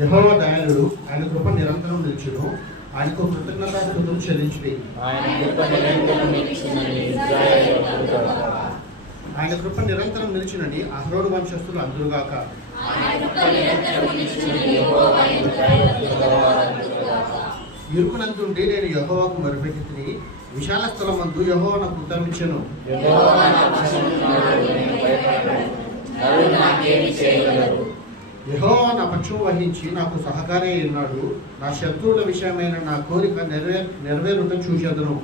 యెహోవా దయాళుడు, ఆయన కృప నిరంతరం నిలుచును. ఆయనకు కృతజ్ఞతాస్తుతులు చెల్లించుడి. ఆయన కృప నిరంతరం నిలిచినని అహరోను వంశస్థులు అందురుగాక. ఇరుకునందుండి నేను యెహోవాకు మొరపెట్టితిని, విశాల స్థలమందు యెహోవా నాకు ఉత్తరమిచ్చెను. యెహోవా నా పక్షం వహించి నాకు సహకారి ఉన్నాడు. నా శత్రువుల విషయమైన నా కోరిక నెరవేరుట చూసేదను.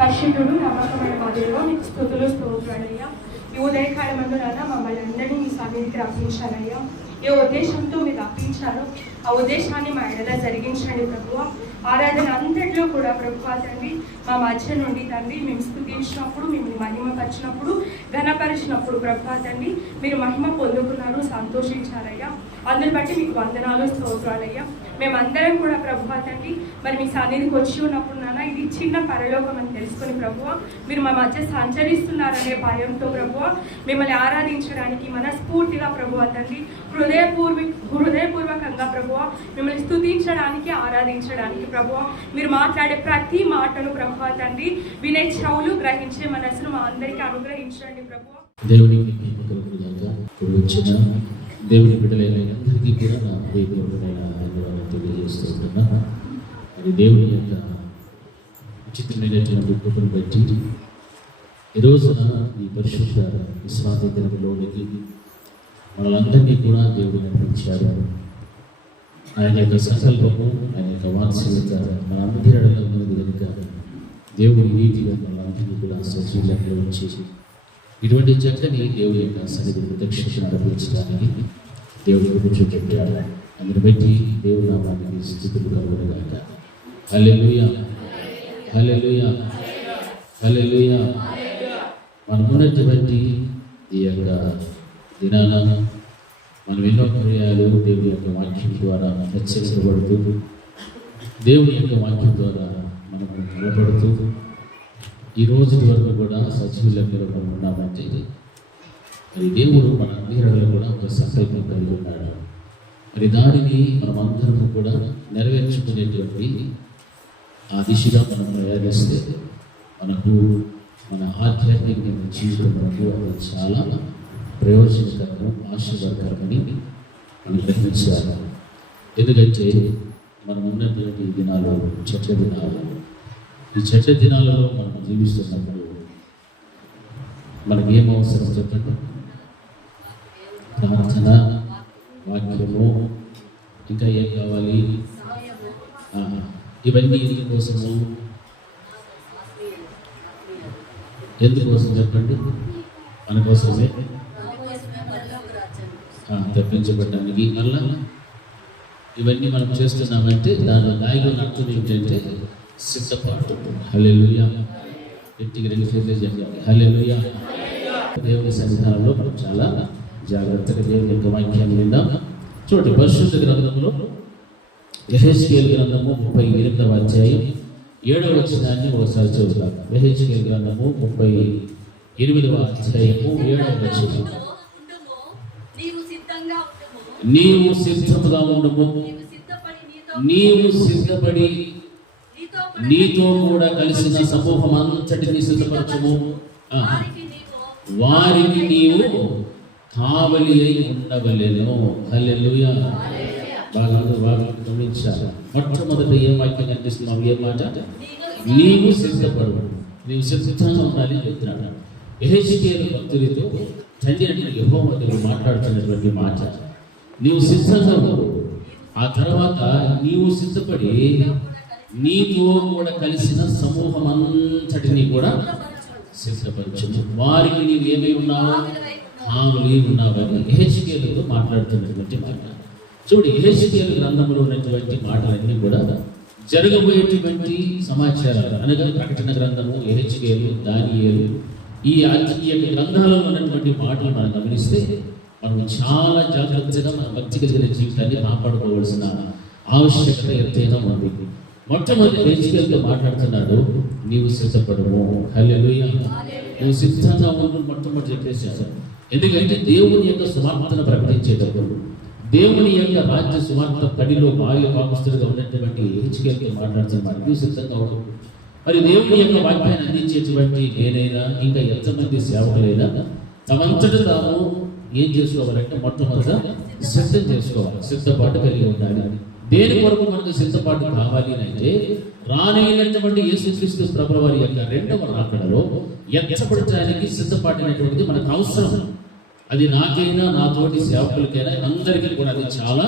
పరిశుద్ధుడు నమ్మకమైన మధ్యలో నీకు స్తుతులు స్తోత్రాలయ్యా. ఈ ఉదయకాలమందు నాన్న మమ్మల్ని అందరినీ మీ సన్నిధికి రప్పించాలయ్యా. ఏ ఉద్దేశంతో మీరు రప్పించారో ఆ ఉద్దేశాన్ని మా ఎడల జరిగించండి ప్రభువా. ఆరాధన అంతట్లో కూడా ప్రభువా తండ్రి, మా మధ్య నుండి తండ్రి మేము స్తుతించినప్పుడు, మిమ్మల్ని మహిమపరిచినప్పుడు, ఘనపరిచినప్పుడు ప్రభువా తండ్రి మీరు మహిమ పొందుకున్నారు, సంతోషించారయ్యా. అందుని బట్టి మీకు వందనాలు స్తోత్రాలయ్యా. మేమందరం కూడా ప్రభువా తండ్రి మరి మీ సన్నిధికి వచ్చి ఉన్నప్పుడు నాన్న ఇది చిన్న పరలోకం అని తెలుసుకొని ప్రభువా మీరు మా మధ్య సంచరిస్తున్నారనే భయంతో ప్రభువా మిమ్మల్ని ఆరాధించడానికి మనస్ఫూర్తిగా ప్రభువా తండ్రి హృదయపూర్వకంగా ప్రభువా మిమ్మల్ని స్తుతించడానికి, ఆరాధించడానికి ప్రభువా మీరు మాట్లాడే ప్రతి మాటను ప్రభువా తండ్రి వినే చెవులు, గ్రహించే మనసును మా అందరికీ అనుగ్రహించండి ప్రభువా. దేవునికి దేవుని బిడ్డలైన అందరికీ కూడా నా హృదయపూర్వకమైన ధన్యవాదాలు తెలియజేస్తున్నా. అది దేవుని యొక్క ఉచితమైనటువంటి కృపను బట్టి ఈ రోజున ఈ పరిశుద్ధ విశ్రాంతి దినంలోనికి మనలందరినీ కూడా దేవుడు నడిపించారు. ఆయన యొక్క సంకల్పము, ఆయన యొక్క వాత్సల్యత మనందరి ఉన్నది కనుక దేవుని నీతిగా మనందరినీ కూడా సజీవంగా ఉంచేసి ఇటువంటి చక్కని దేవుని యొక్క సన్నిధిని ప్రత్యక్ష నడిపించడానికి దేవుడు కూర్చోబెట్టాడు. అందుని బట్టి దేవుని నామానికి స్తుతులు కలుగునుగాక. హల్లెలూయా, హల్లెలూయా, హల్లెలూయా. మనమున్నటువంటి ఈ యొక్క దినాన మనం ఎన్నో కార్యాలు దేవుని యొక్క వాక్యం ద్వారా హెచ్చరించబడుతూ, దేవుని యొక్క వాక్యం ద్వారా మనం నిలబడుతూ ఈ రోజు వరకు కూడా సజీవులందరూ మనం ఉన్నామంటే మరి దేవుడు మన అందరిలో కూడా ఒక సంకల్పం కలిగి ఉన్నాడు. మరి దానిని మనం అందరం కూడా నెరవేర్చుకునేటువంటి ఆ దిశగా మనం ప్రయాణిస్తే మనకు మన ఆధ్యాత్మిక జీవితంలో అది చాలా ప్రయోజనకరము, ఆశీర్వాదకరమని మనం గ్రహించాలి. ఎందుకంటే మనం ఉన్నటువంటి దినాలు చెట్ల దినాలు. ఈ చెట్ల దినాలలో మనం జీవిస్తున్నప్పుడు మనకి ఏం అవసరం చెప్పండి? ప్రార్థన, వాక్యము, ఇంకా ఏం కావాలి? ఇవన్నీ ఎందుకోసము? ఎందుకోసం చెప్పండి? మన కోసమే తప్పించబడడానికి. మళ్ళా ఇవన్నీ మనం చేస్తున్నామంటే దాని దాయిలో అర్థం ఏంటంటే సిద్ధపాటు. హల్లెలూయా. గట్టిగా రెండు ఫేర్లు చెప్పండి. హల్లెలూయా. దేవుని సన్నిధానంలో మనం చాలా జాగ్రత్తగా దేవుని యొక్క వాక్యాన్ని విందాం. చూడండి, పరిశుద్ధ గ్రంథంలో యెహెజ్కేలు గ్రంథము 38వ అధ్యాయం 7వ వచనాన్ని ఒకసారి చదువుతాం. యెహెజ్కేలు గ్రంథము 38వ అధ్యాయము 7వ వచనం. నీవు సిద్ధంగా ఉండము, నీవు సిద్ధపడి నీతో కూడా కలిసిన సమూహం అంతటిని సిద్ధపరచము, వారికి నీవు కావలి అయి ఉండవలెను. హల్లెలూయా. బాగా గమనించాలి. మొట్టమొదటి ఏ వాక్యం కనిపిస్తున్నావు? ఏ మాట? నీవు సిద్ధపడు, నీవు సిద్ధంగా ఉండాలి చెప్తున్నాడు. యెహెజ్కేలు భక్తులతో తండ్రి అంటే యెహోవా దేవుడు మాట్లాడుతున్నటువంటి మాట. నీవు సిద్ధంగా ఉండు, ఆ తర్వాత నీవు సిద్ధపడి నీతో కూడా కలిసిన సమూహం అంతటిని కూడా సిద్ధపరచు, వారికి నీవు ఏమై ఉన్నావు? కావలి ఉన్నావని యెహెజ్కేలుతో మాట్లాడుతున్నటువంటి మాట. చూడు, యెహెజ్కేలు గ్రంథంలో ఉన్నటువంటి మాటలన్నీ కూడా జరగబోయేటువంటి సమాచారాలు అనగా ప్రకటన గ్రంథము, యెహెజ్కేలు, దానియేలు, ఈ గ్రంథాలలో ఉన్నటువంటి మాటలు మనం గమనిస్తే మనం చాలా జాగ్రత్తగా మన భక్తి కలిగిన జీవితాన్ని కాపాడుకోవాల్సిన ఆవశ్యకత ఎంతైనా ఉంది. మొట్టమొదటి హెచ్కేల్తో మాట్లాడుతున్నాడు, నీవు సిద్ధపడము. హల్లెలూయా. నువ్వు సిద్ధంగా ఉండు మొట్టమొదటి చెప్పేశాడు. ఎందుకంటే దేవుని యొక్క సువార్తను ప్రకటించేటప్పుడు, దేవుని యొక్క రాజ్య సువార్త పడిలో బాల్య పాపస్తులుగా ఉన్నటువంటి హెచ్కేల్తో మాట్లాడుతున్నాడు, నువ్వు సిద్ధంగా ఉండు. మరి దేవుని యొక్క వాక్యాన్ని అందించేటువంటి నేనైనా ఇంకా ఎంతమంది సేవకులైనా తమంతట తాము ఏం చేసుకోవాలంటే మొట్టమొదట సిద్ధం చేసుకోవాలి, సిద్ధపాటు కలిగి ఉండాలి. దేని కొరకు మనకు సిద్ధపాటు కావాలి అంటే రానైనటువంటి యేసుక్రీస్తు ప్రభువు వారి యొక్క రెండవ రాకడలో ఎత్తపడటానికి సిద్ధపాటినటువంటిది మనకు అవసరం. అది నాకైనా, నా తోటి సేవకులకైనా, అందరికీ కూడా అది చాలా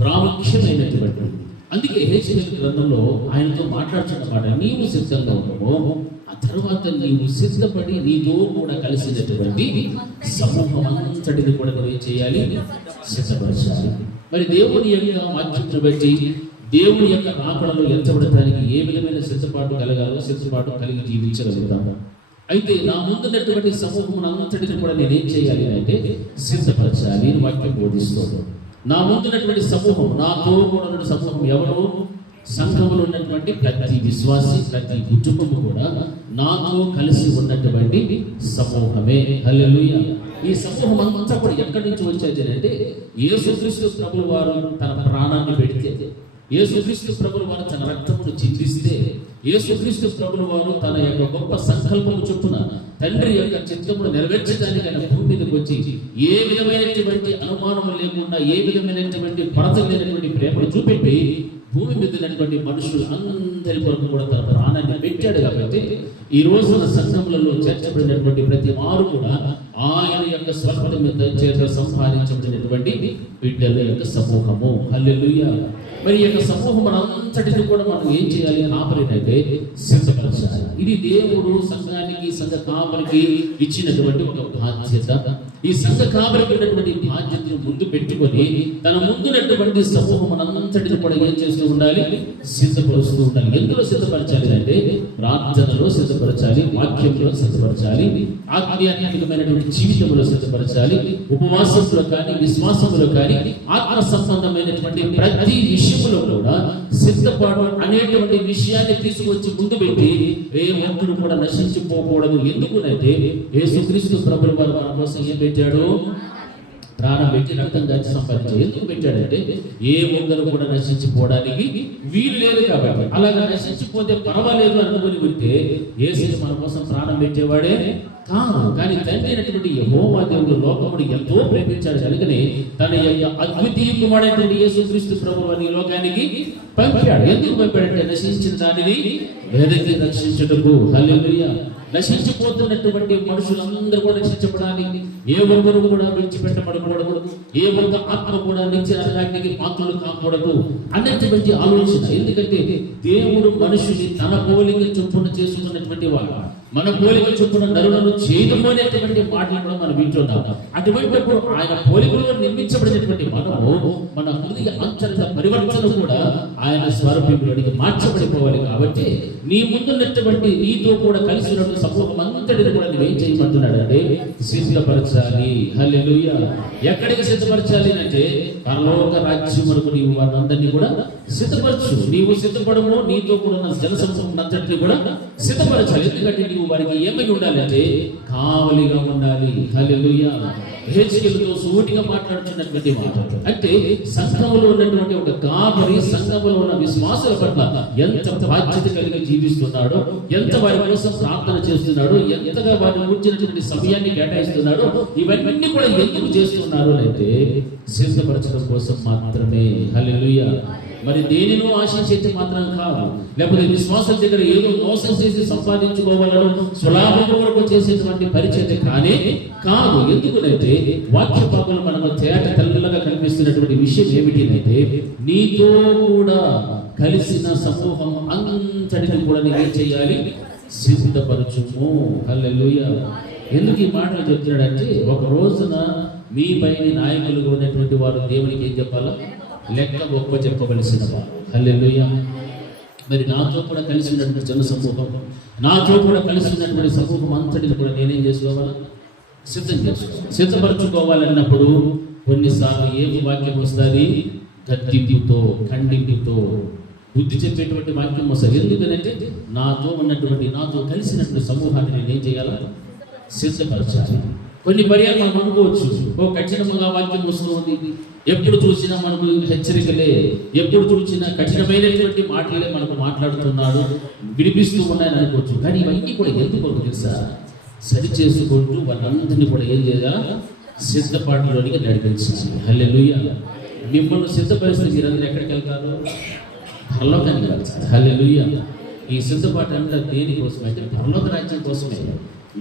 ప్రాముఖ్యమైనటువంటిది. అందుకే హెచ్కేల్ గ్రంథంలో ఆయనతో మాట్లాడుతున్న మాట, నీవు సిద్ధంగా ఉన్నావు, ఆ తర్వాత నీవు సిద్ధపడి నీతో కూడా కలిసినటువంటి సమూహం అంతటిని కూడా నువ్వు చేయాలి, సిద్ధపరచాలి. మరి దేవుని యొక్క వాక్యం బట్టి దేవుని యొక్క రాకడలో ఎంచబడటానికి ఏ విధమైన సిద్ధపాటు కలగాలో సిద్ధపాటు కలిగి జీవించగలుగుతాము. అయితే నా ముందున్నటువంటి సమూహం అంతటిని కూడా నేనేం చేయాలి అంటే సిద్ధపరచాలి. వాక్యం బోధిస్తుంది. నా ముందున్నటువంటి సమూహం, నాతో కూడా ఉన్న సమూహం ఎవరు? సంఘములో ఉన్నటువంటి ప్రతి విశ్వాసి, ప్రతి కుటుంబము కూడా నాతో కలిసి ఉన్నటువంటి సమూహమే. హల్లెలూయా. ఈ సమూహం అంతా కూడా ఎక్కడి నుంచి వచ్చేది అంటే యేసుక్రీస్తు ప్రభువు వారు తన ప్రాణాన్ని పెడితే, యేసుక్రీస్తు ప్రభువు వారు తన రక్తమును చిందిస్తే, యేసుక్రీస్తు ప్రభువు వారు తన యొక్క గొప్ప సంకల్పము చొప్పున తండ్రి యొక్క చిత్తమును నెరవేర్చడానికి ఆయన భూమి మీదకి వచ్చి ఏ విధమైనటువంటి అనుమానం లేకుండా, ఏ విధమైనటువంటి కొరత లేనటువంటి ప్రేమను చూపెట్టి భూమి మీద ఉన్నటువంటి మనుషులు అందరి కొరకు కూడా తన ప్రాణాన్ని పెట్టాడు. కాబట్టి ఈ రోజున సంఘములలో చేర్చబడినటువంటి ప్రతి వారు కూడా ఆయన యొక్క స్వల్పత మీద చేత సంపాదించబడినటువంటి బిడ్డల యొక్క సమూహము. హల్లెలూయా. మరి ఈ యొక్క సమూహం అంతటిని కూడా మనం ఏం చేయాలి? కాపరినైతే సిద్ధపరచాలి. ఇది దేవుడు సంఘానికి, సంఘ కాపరికి ఇచ్చినటువంటి ఒక బాధ్యత. ఈ సంఘ కాపరికి ఉన్నటువంటి బాధ్యతను ముందు పెట్టుకొని తన ముందున్నటువంటి సమూహం అంతటిని కూడా ఏం చేస్తూ ఉండాలి? సిద్ధపరుస్తూ ఉండాలి. ఎందులో సిద్ధపరచాలి అంటే ప్రార్థనలో సిద్ధపరచాలి, వాక్యంలో సిద్ధపరచాలి, ఆధ్యాత్మికమైనటువంటి జీవితంలో సిద్ధపరచాలి, ఉపవాసంలో కానీ, విశ్వాసంలో కానీ, ఆత్మ సంబంధమైనటువంటి ప్రతి విషయంలో కూడా సిద్ధపాటు అనేటువంటి విషయాన్ని తీసుకొచ్చి ముందు పెట్టి ఏ ఒక్కడు కూడా నశించిపోకూడదు. ఎందుకునంటే యేసుక్రీస్తు ప్రభువు వారు మన కోసం ఏం పెట్టాడు? ప్రాణం పెట్టి రక్తం దాచి సంపాదించాడు. ఎందుకు పెట్టాడంటే ఏ ఒక్కరు కూడా నశించిపోవడానికి వీలు లేదు కాబట్టి. అలాగా నశించిపోతే పర్వాలేదు అనుకుని ఉంటే యేసు మన కోసం ప్రాణం పెట్టేవాడే కాదు. కానీ తండ్రి అయినటువంటి యెహోవా దేవుడు లోకముడు ఎంతో ప్రేమించాడు కనుకనే తన యొక్క అద్వితీయ కుమారుడైనటువంటి యేసుక్రీస్తు ప్రభువుని లోకానికి పంపాడు. ఎందుకు పంపాడంటే నశించిన దానిని వెదకి రక్షించుటకు. హల్లెలూయా. నశించిపోతున్నటువంటి మనుషులందరూ కూడా రక్షించబడానికి, ఏ ఒక్కరు కూడా విడిచిపెట్టబడకూడదు, ఏ ఒక్క ఆత్మ కూడా నిత్య నరకానికి పాత్రలు కాకూడదు అన్నటువంటి ఆలోచన. ఎందుకంటే దేవుడు మనుషుని తన పోలిక చొప్పున చేసుకున్నటువంటి వాడు. మన పోలిక చొప్పున నరులను చేయడము అనేటువంటి మాటలు కూడా మనం వింటున్నాం. అటువంటిప్పుడు ఆయన పోలికలో నిర్మించబడినటువంటి మనము మన హృదయ అంతర్గత పరివర్తన కూడా ఆయన స్వరూపంలోనికి మార్చబడిపోవాలి. కాబట్టి నీ ముందున్నటువంటి నీతో కూడా కలిసి ఉన్న సమూహం అంతటిని కూడా నువ్వేం చేయమంటున్నాడు అంటే సిద్ధపరచాలి. హల్లెలూయా. ఎక్కడికి సిద్ధపరచాలి అంటే పరలోక రాజ్యం వరకు నీవు వారందరినీ కూడా సిద్ధపరచు. నీవు సిద్ధపడము, నీతో కూడా ఉన్న జనసమూహం అంతటిని కూడా సిద్ధపరచాలి. ఎందుకంటే నీవు వారికి ఏమై ఉండాలి అంటే కావలిగా ఉండాలి. హల్లెలూయా. హెచ్కేలుతో సూటిగా మాట్లాడుతున్నటువంటి మాట అంటే సంఘములో ఉన్నటువంటి ఒక కాపరి సంఘములో ఉన్న విశ్వాసుల పట్ల ఎంత బాధ్యత కలిగి జీవిస్తున్నాడో, ఎంత వారి కోసం ప్రార్థన చేస్తున్నాడో, ఎంతగా వారిని కూర్చున్నటువంటి సమయాన్ని కేటాయిస్తున్నాడో, ఇవన్నీ కూడా ఎందుకు చేస్తున్నారు అంటే సిద్ధపరచడం కోసం మాత్రమే. హల్లెలూయా. మరి దేనినో ఆశించేది మాత్రం కాదు, లేకపోతే విశ్వాసం దగ్గర ఏదో మోసం చేసి సంపాదించుకోవాలను సులాభం వరకు చేసేటువంటి పరిచయం కానే కాదు. ఎందుకునైతే వాక్య భాగంలో మనకు తేట తెల్లగా కనిపిస్తున్నటువంటి విషయం ఏమిటి అంటే నీతో కూడా కలిసిన సమూహం అంతటిని కూడా ఏం చేయాలి? సిద్ధపరచుము. హల్లెలూయా. ఎందుకు ఈ మాటలు చెప్తున్నాడంటే ఒక రోజున మీ పైన నాయకులుగా ఉన్నటువంటి వారు దేవునికి ఏం చెప్పాలా? లెక్క గొప్ప చెప్పవలసిన వారు. హల్లెలూయా. మరి నాతో కూడా కలిసి ఉన్నటువంటి జన సమూహం, నాతో కూడా కలిసి ఉన్నటువంటి సమూహం అంతటిని కూడా నేనేం చేసుకోవాలా? సిద్ధం చేసుకోవాలి. సిద్ధపరచుకోవాలన్నప్పుడు కొన్నిసార్లు ఏ వాక్యం వస్తుంది? గద్దింపుతో, ఖండింపుతో, బుద్ధి చెప్పేటువంటి వాక్యం వస్తుంది. ఎందుకంటే నాతో కలిసినటువంటి సమూహాన్ని నేను ఏం చేయాలా? సిద్ధపరచాలి. కొన్ని పర్యాలు మనం అనుకోవచ్చు, కఠినంగా వాక్యం వస్తుంది, ఎప్పుడు చూసినా మనకు హెచ్చరికలే, ఎప్పుడు చూసినా కఠినమైనటువంటి మాటలే మనకు మాట్లాడుతున్నాడు, వినిపిస్తూ ఉన్నాయని అనుకోవచ్చు. కానీ ఇవన్నీ కూడా ఎందుకు తెలుసా? సరి చేసుకుంటూ వాళ్ళందరినీ కూడా ఏం చేయాలి? సిద్ధపాటులోనికి నడిపించాలి. హల్లెలూయా. మిమ్మల్ని సిద్ధపరిస్తే మీరందరూ ఎక్కడికి వెళ్తారు? పరలోకానికి వెళ్తారు. హల్లెలూయా. ఈ సిద్ధపాటు అంతా దేనికోసం అంటే పరలోక రాజ్యం కోసమే.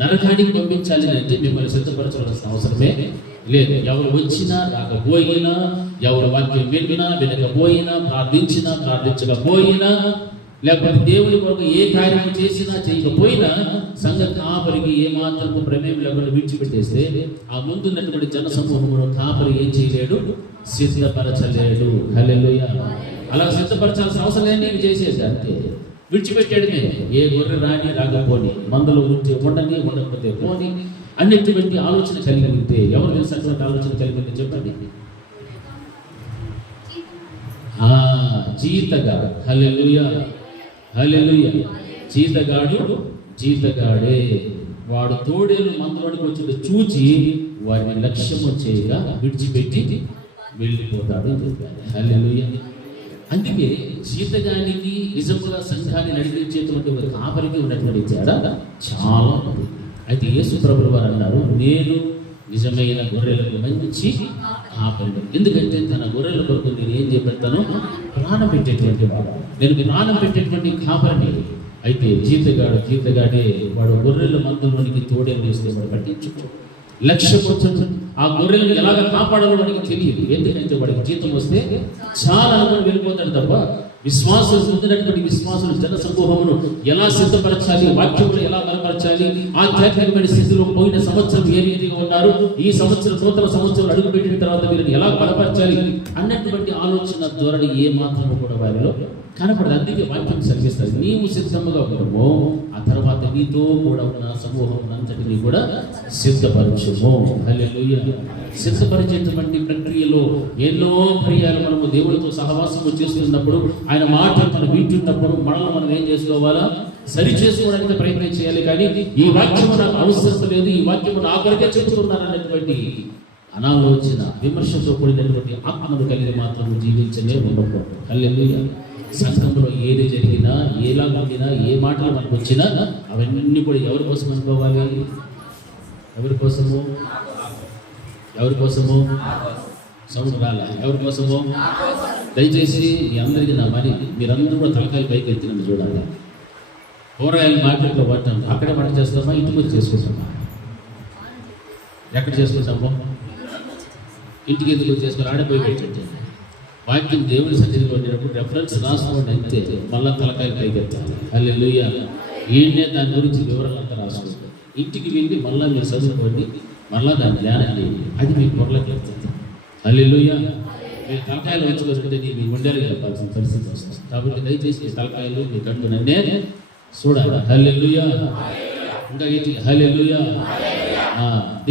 నరకానికి పంపించాలి అంటే మిమ్మల్ని సిద్ధపరచాల్సిన అవసరమే లేదు. ఎవరు వచ్చినా రాకపోయినా, ఎవరు వాక్యం విన్నా వినకపోయినా, ప్రార్థించినా ప్రార్థించకపోయినా, లేకపోతే దేవుని కొరకు ఏ కార్యం చేసినా చేయకపోయినా, సంఘ కాపరికి ఏ మాత్రము ప్రమేయం లేకుండా విడిచిపెట్టేస్తే ఆ ముందున్నటువంటి జన సమూహంలో కాపరి ఏం చేయలేడు? సిద్ధపరచలేడు. హల్లెలూయా. అలా సిద్ధపరచాల్సిన అవసరం ఏంటి? ఇవి చేసేది అంతే, విడిచిపెట్టాడమే. ఏ గొర్రె రాని రాకపోని, మందులో ఉంటే ఉండని, ఉండకపోతే పోని అన్నిటువంటి ఆలోచన కలిగి ఉంటే, ఎవరు తెలిసినటువంటి ఆలోచన కలిగి ఉంటే చెప్పండి? జీతగాడు. హల్లెలూయా. హల్లెలూయా. జీతగాడే. వాడు తోడేలు మందులోనికి వచ్చి చూచి వారిని లక్ష్యము చేయగా విడిచిపెట్టి వెళ్ళిపోతాడు అని చెప్పాడు. హల్లెలూయా. అందుకే జీతగానికి నిజముగా సంఘాన్ని నడిపించేటువంటి ఒక కాపరికి ఉన్నటువంటి తేడా చాలా ఉంది. అయితే యేసు ప్రభువు వారు అన్నారు, నేను నిజమైన గొర్రెలకు మంచి కాపరిని. ఎందుకంటే తన గొర్రెల కొరకు నేను ఏం చేపెడతాను? ప్రాణం పెట్టేటువంటి వాడు. నేను ప్రాణం పెట్టేటువంటి కాపరిని. అయితే జీతగాడే వాడు గొర్రెల మందులోనికి తోడేలు వేస్తే వాడు పట్టించు లక్ష్యం వచ్చి ఆ గొర్రెలను ఎలాగ కాపాడాలో వాడికి తెలియదు. ఎందుకంటే వాడికి జీతం వస్తే చాలా అనుకుని వెళ్ళిపోతాడు తప్ప విశ్వాసం పొందినటువంటి విశ్వాసులు జన సమూహమును ఎలా సిద్ధపరచాలి, వాక్యములు ఎలా బలపరచాలి, ఆధ్యాత్మికమైన స్థితిలో పోయిన సంవత్సరం ఏ రీతిగా ఉన్నారు, ఈ సంవత్సరం నూతన సంవత్సరం అడుగుపెట్టిన తర్వాత వీరిని ఎలా బలపరచాలి అన్నటువంటి ఆలోచన ధోరణి ఏ మాత్రము కూడా వారిలో కనపడదు. అందుకే వాక్యం సరిగిస్తుంది, నీవు సిద్ధముగా ఉండము, ఆ తర్వాత నీతో కూడా ఉన్న సమూహం అంతటినీ కూడా సిద్ధపరచుము. హల్లెలూయా. సిద్ధపరిచేటువంటి ప్రక్రియలో ఎన్నో పర్యాలు మనము దేవుడితో సహవాసము చేస్తున్నప్పుడు, ఆయన మాటలు మనం వింటున్నప్పుడు మనం ఏం చేసుకోవాలా? సరి చేసుకోవడానికి ప్రయత్నం చేయాలి. కానీ ఈ వాక్యము నాకు అవసరం లేదు, ఈ వాక్యము నా కొరకే చెబుతున్నారనేటువంటి అనాలోచన విమర్శతో కూడినటువంటి ఆత్మను కలిగి మాత్రం జీవించలే ఉండకూడదు. హల్లెలూయా. సంఘంలో ఏది జరిగినా, ఎలా ఉండినా, ఏ మాటలు మనకు వచ్చినా అవన్నీ కూడా ఎవరి కోసం అనుకోవాలి? ఎవరి కోసము? సౌండ్ రాల. ఎవరి కోసము? దయచేసి మీ అందరికీ నా పని, మీరందరూ కూడా తలకాయలు పైకి ఎత్తినట్టు చూడాలి. కూరగాయలు మార్కెట్లో పట్టాం, అక్కడే వంట చేస్తామా, ఇంటికి వచ్చి చేసుకుంటామా? ఎక్కడ చేసుకుంటామో ఇంటికి ఎందుకు చేసుకుని ఆడపోయి పెట్టండి. వాక్యం దేవుని సన్నిధిలో ఉండేటప్పుడు రెఫరెన్స్ రాసుకోండి అంతే, మళ్ళా తలకాయలు పైకెత్తాలి. హల్లెలూయా. ఈయనే దాని గురించి వివరాలు అంతా రాసుకోండి. ఇంటికి వెళ్ళి మళ్ళీ మీరు చదువుకోండి, మళ్ళా దాన్ని ధ్యానం చేయండి, అది మీ పొరలోకి వెళ్తుంది. హల్లెలూయా. మీరు తలకాయలు వచ్చుకుంటే మీ గుండెలు చెప్పాల్సిన పరిస్థితి వస్తుంది. కాబట్టి దయచేసి మీ తలకాయలు మీ కళ్ళు నన్నే చూడాలి. హల్లెలూయా. ఇంకా ఏంటి? హల్లెలూయా.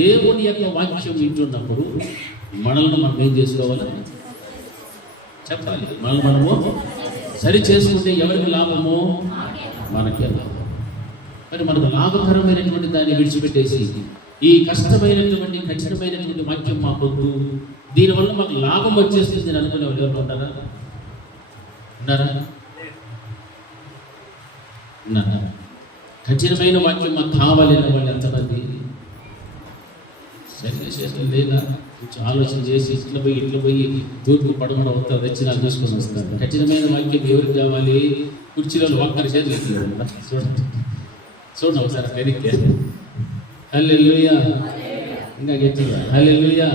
దేవుని యొక్క వాక్యం వింటున్నప్పుడు మనల్ని మనం ఏం చేసుకోవాలి? చెప్పాలి. మనము సరి చేసుకుంటే ఎవరికి లాభము? మనకే లాభం. కానీ మనకు లాభకరమైనటువంటి దాన్ని విడిచిపెట్టేసి ఈ కష్టమైనటువంటి కఠినమైనటువంటి వాక్యం మాకొద్దు, దీనివల్ల మాకు లాభం వచ్చేస్తుంది అని అనుకునే వాళ్ళు ఎవరు ఉన్నారా? కఠినమైన వాక్యం మాకు కావాలి అనే వాళ్ళు ఎంతమంది? సరి లేదా కొంచెం ఆలోచన చేసి ఇట్లా పోయి తూర్పు పడమని అవుతా వచ్చి నాకు చూసుకొని వస్తారు. కఠినమైన వాక్యం ఎవరికి కావాలి? కుర్చీలో ఒక్కరి చేతులు ఎట్లేదు. చూడండి ఒకసారి వెనక్కి. హల్లెలూయా. ఇంకా గట్టిగా హల్లెలూయా.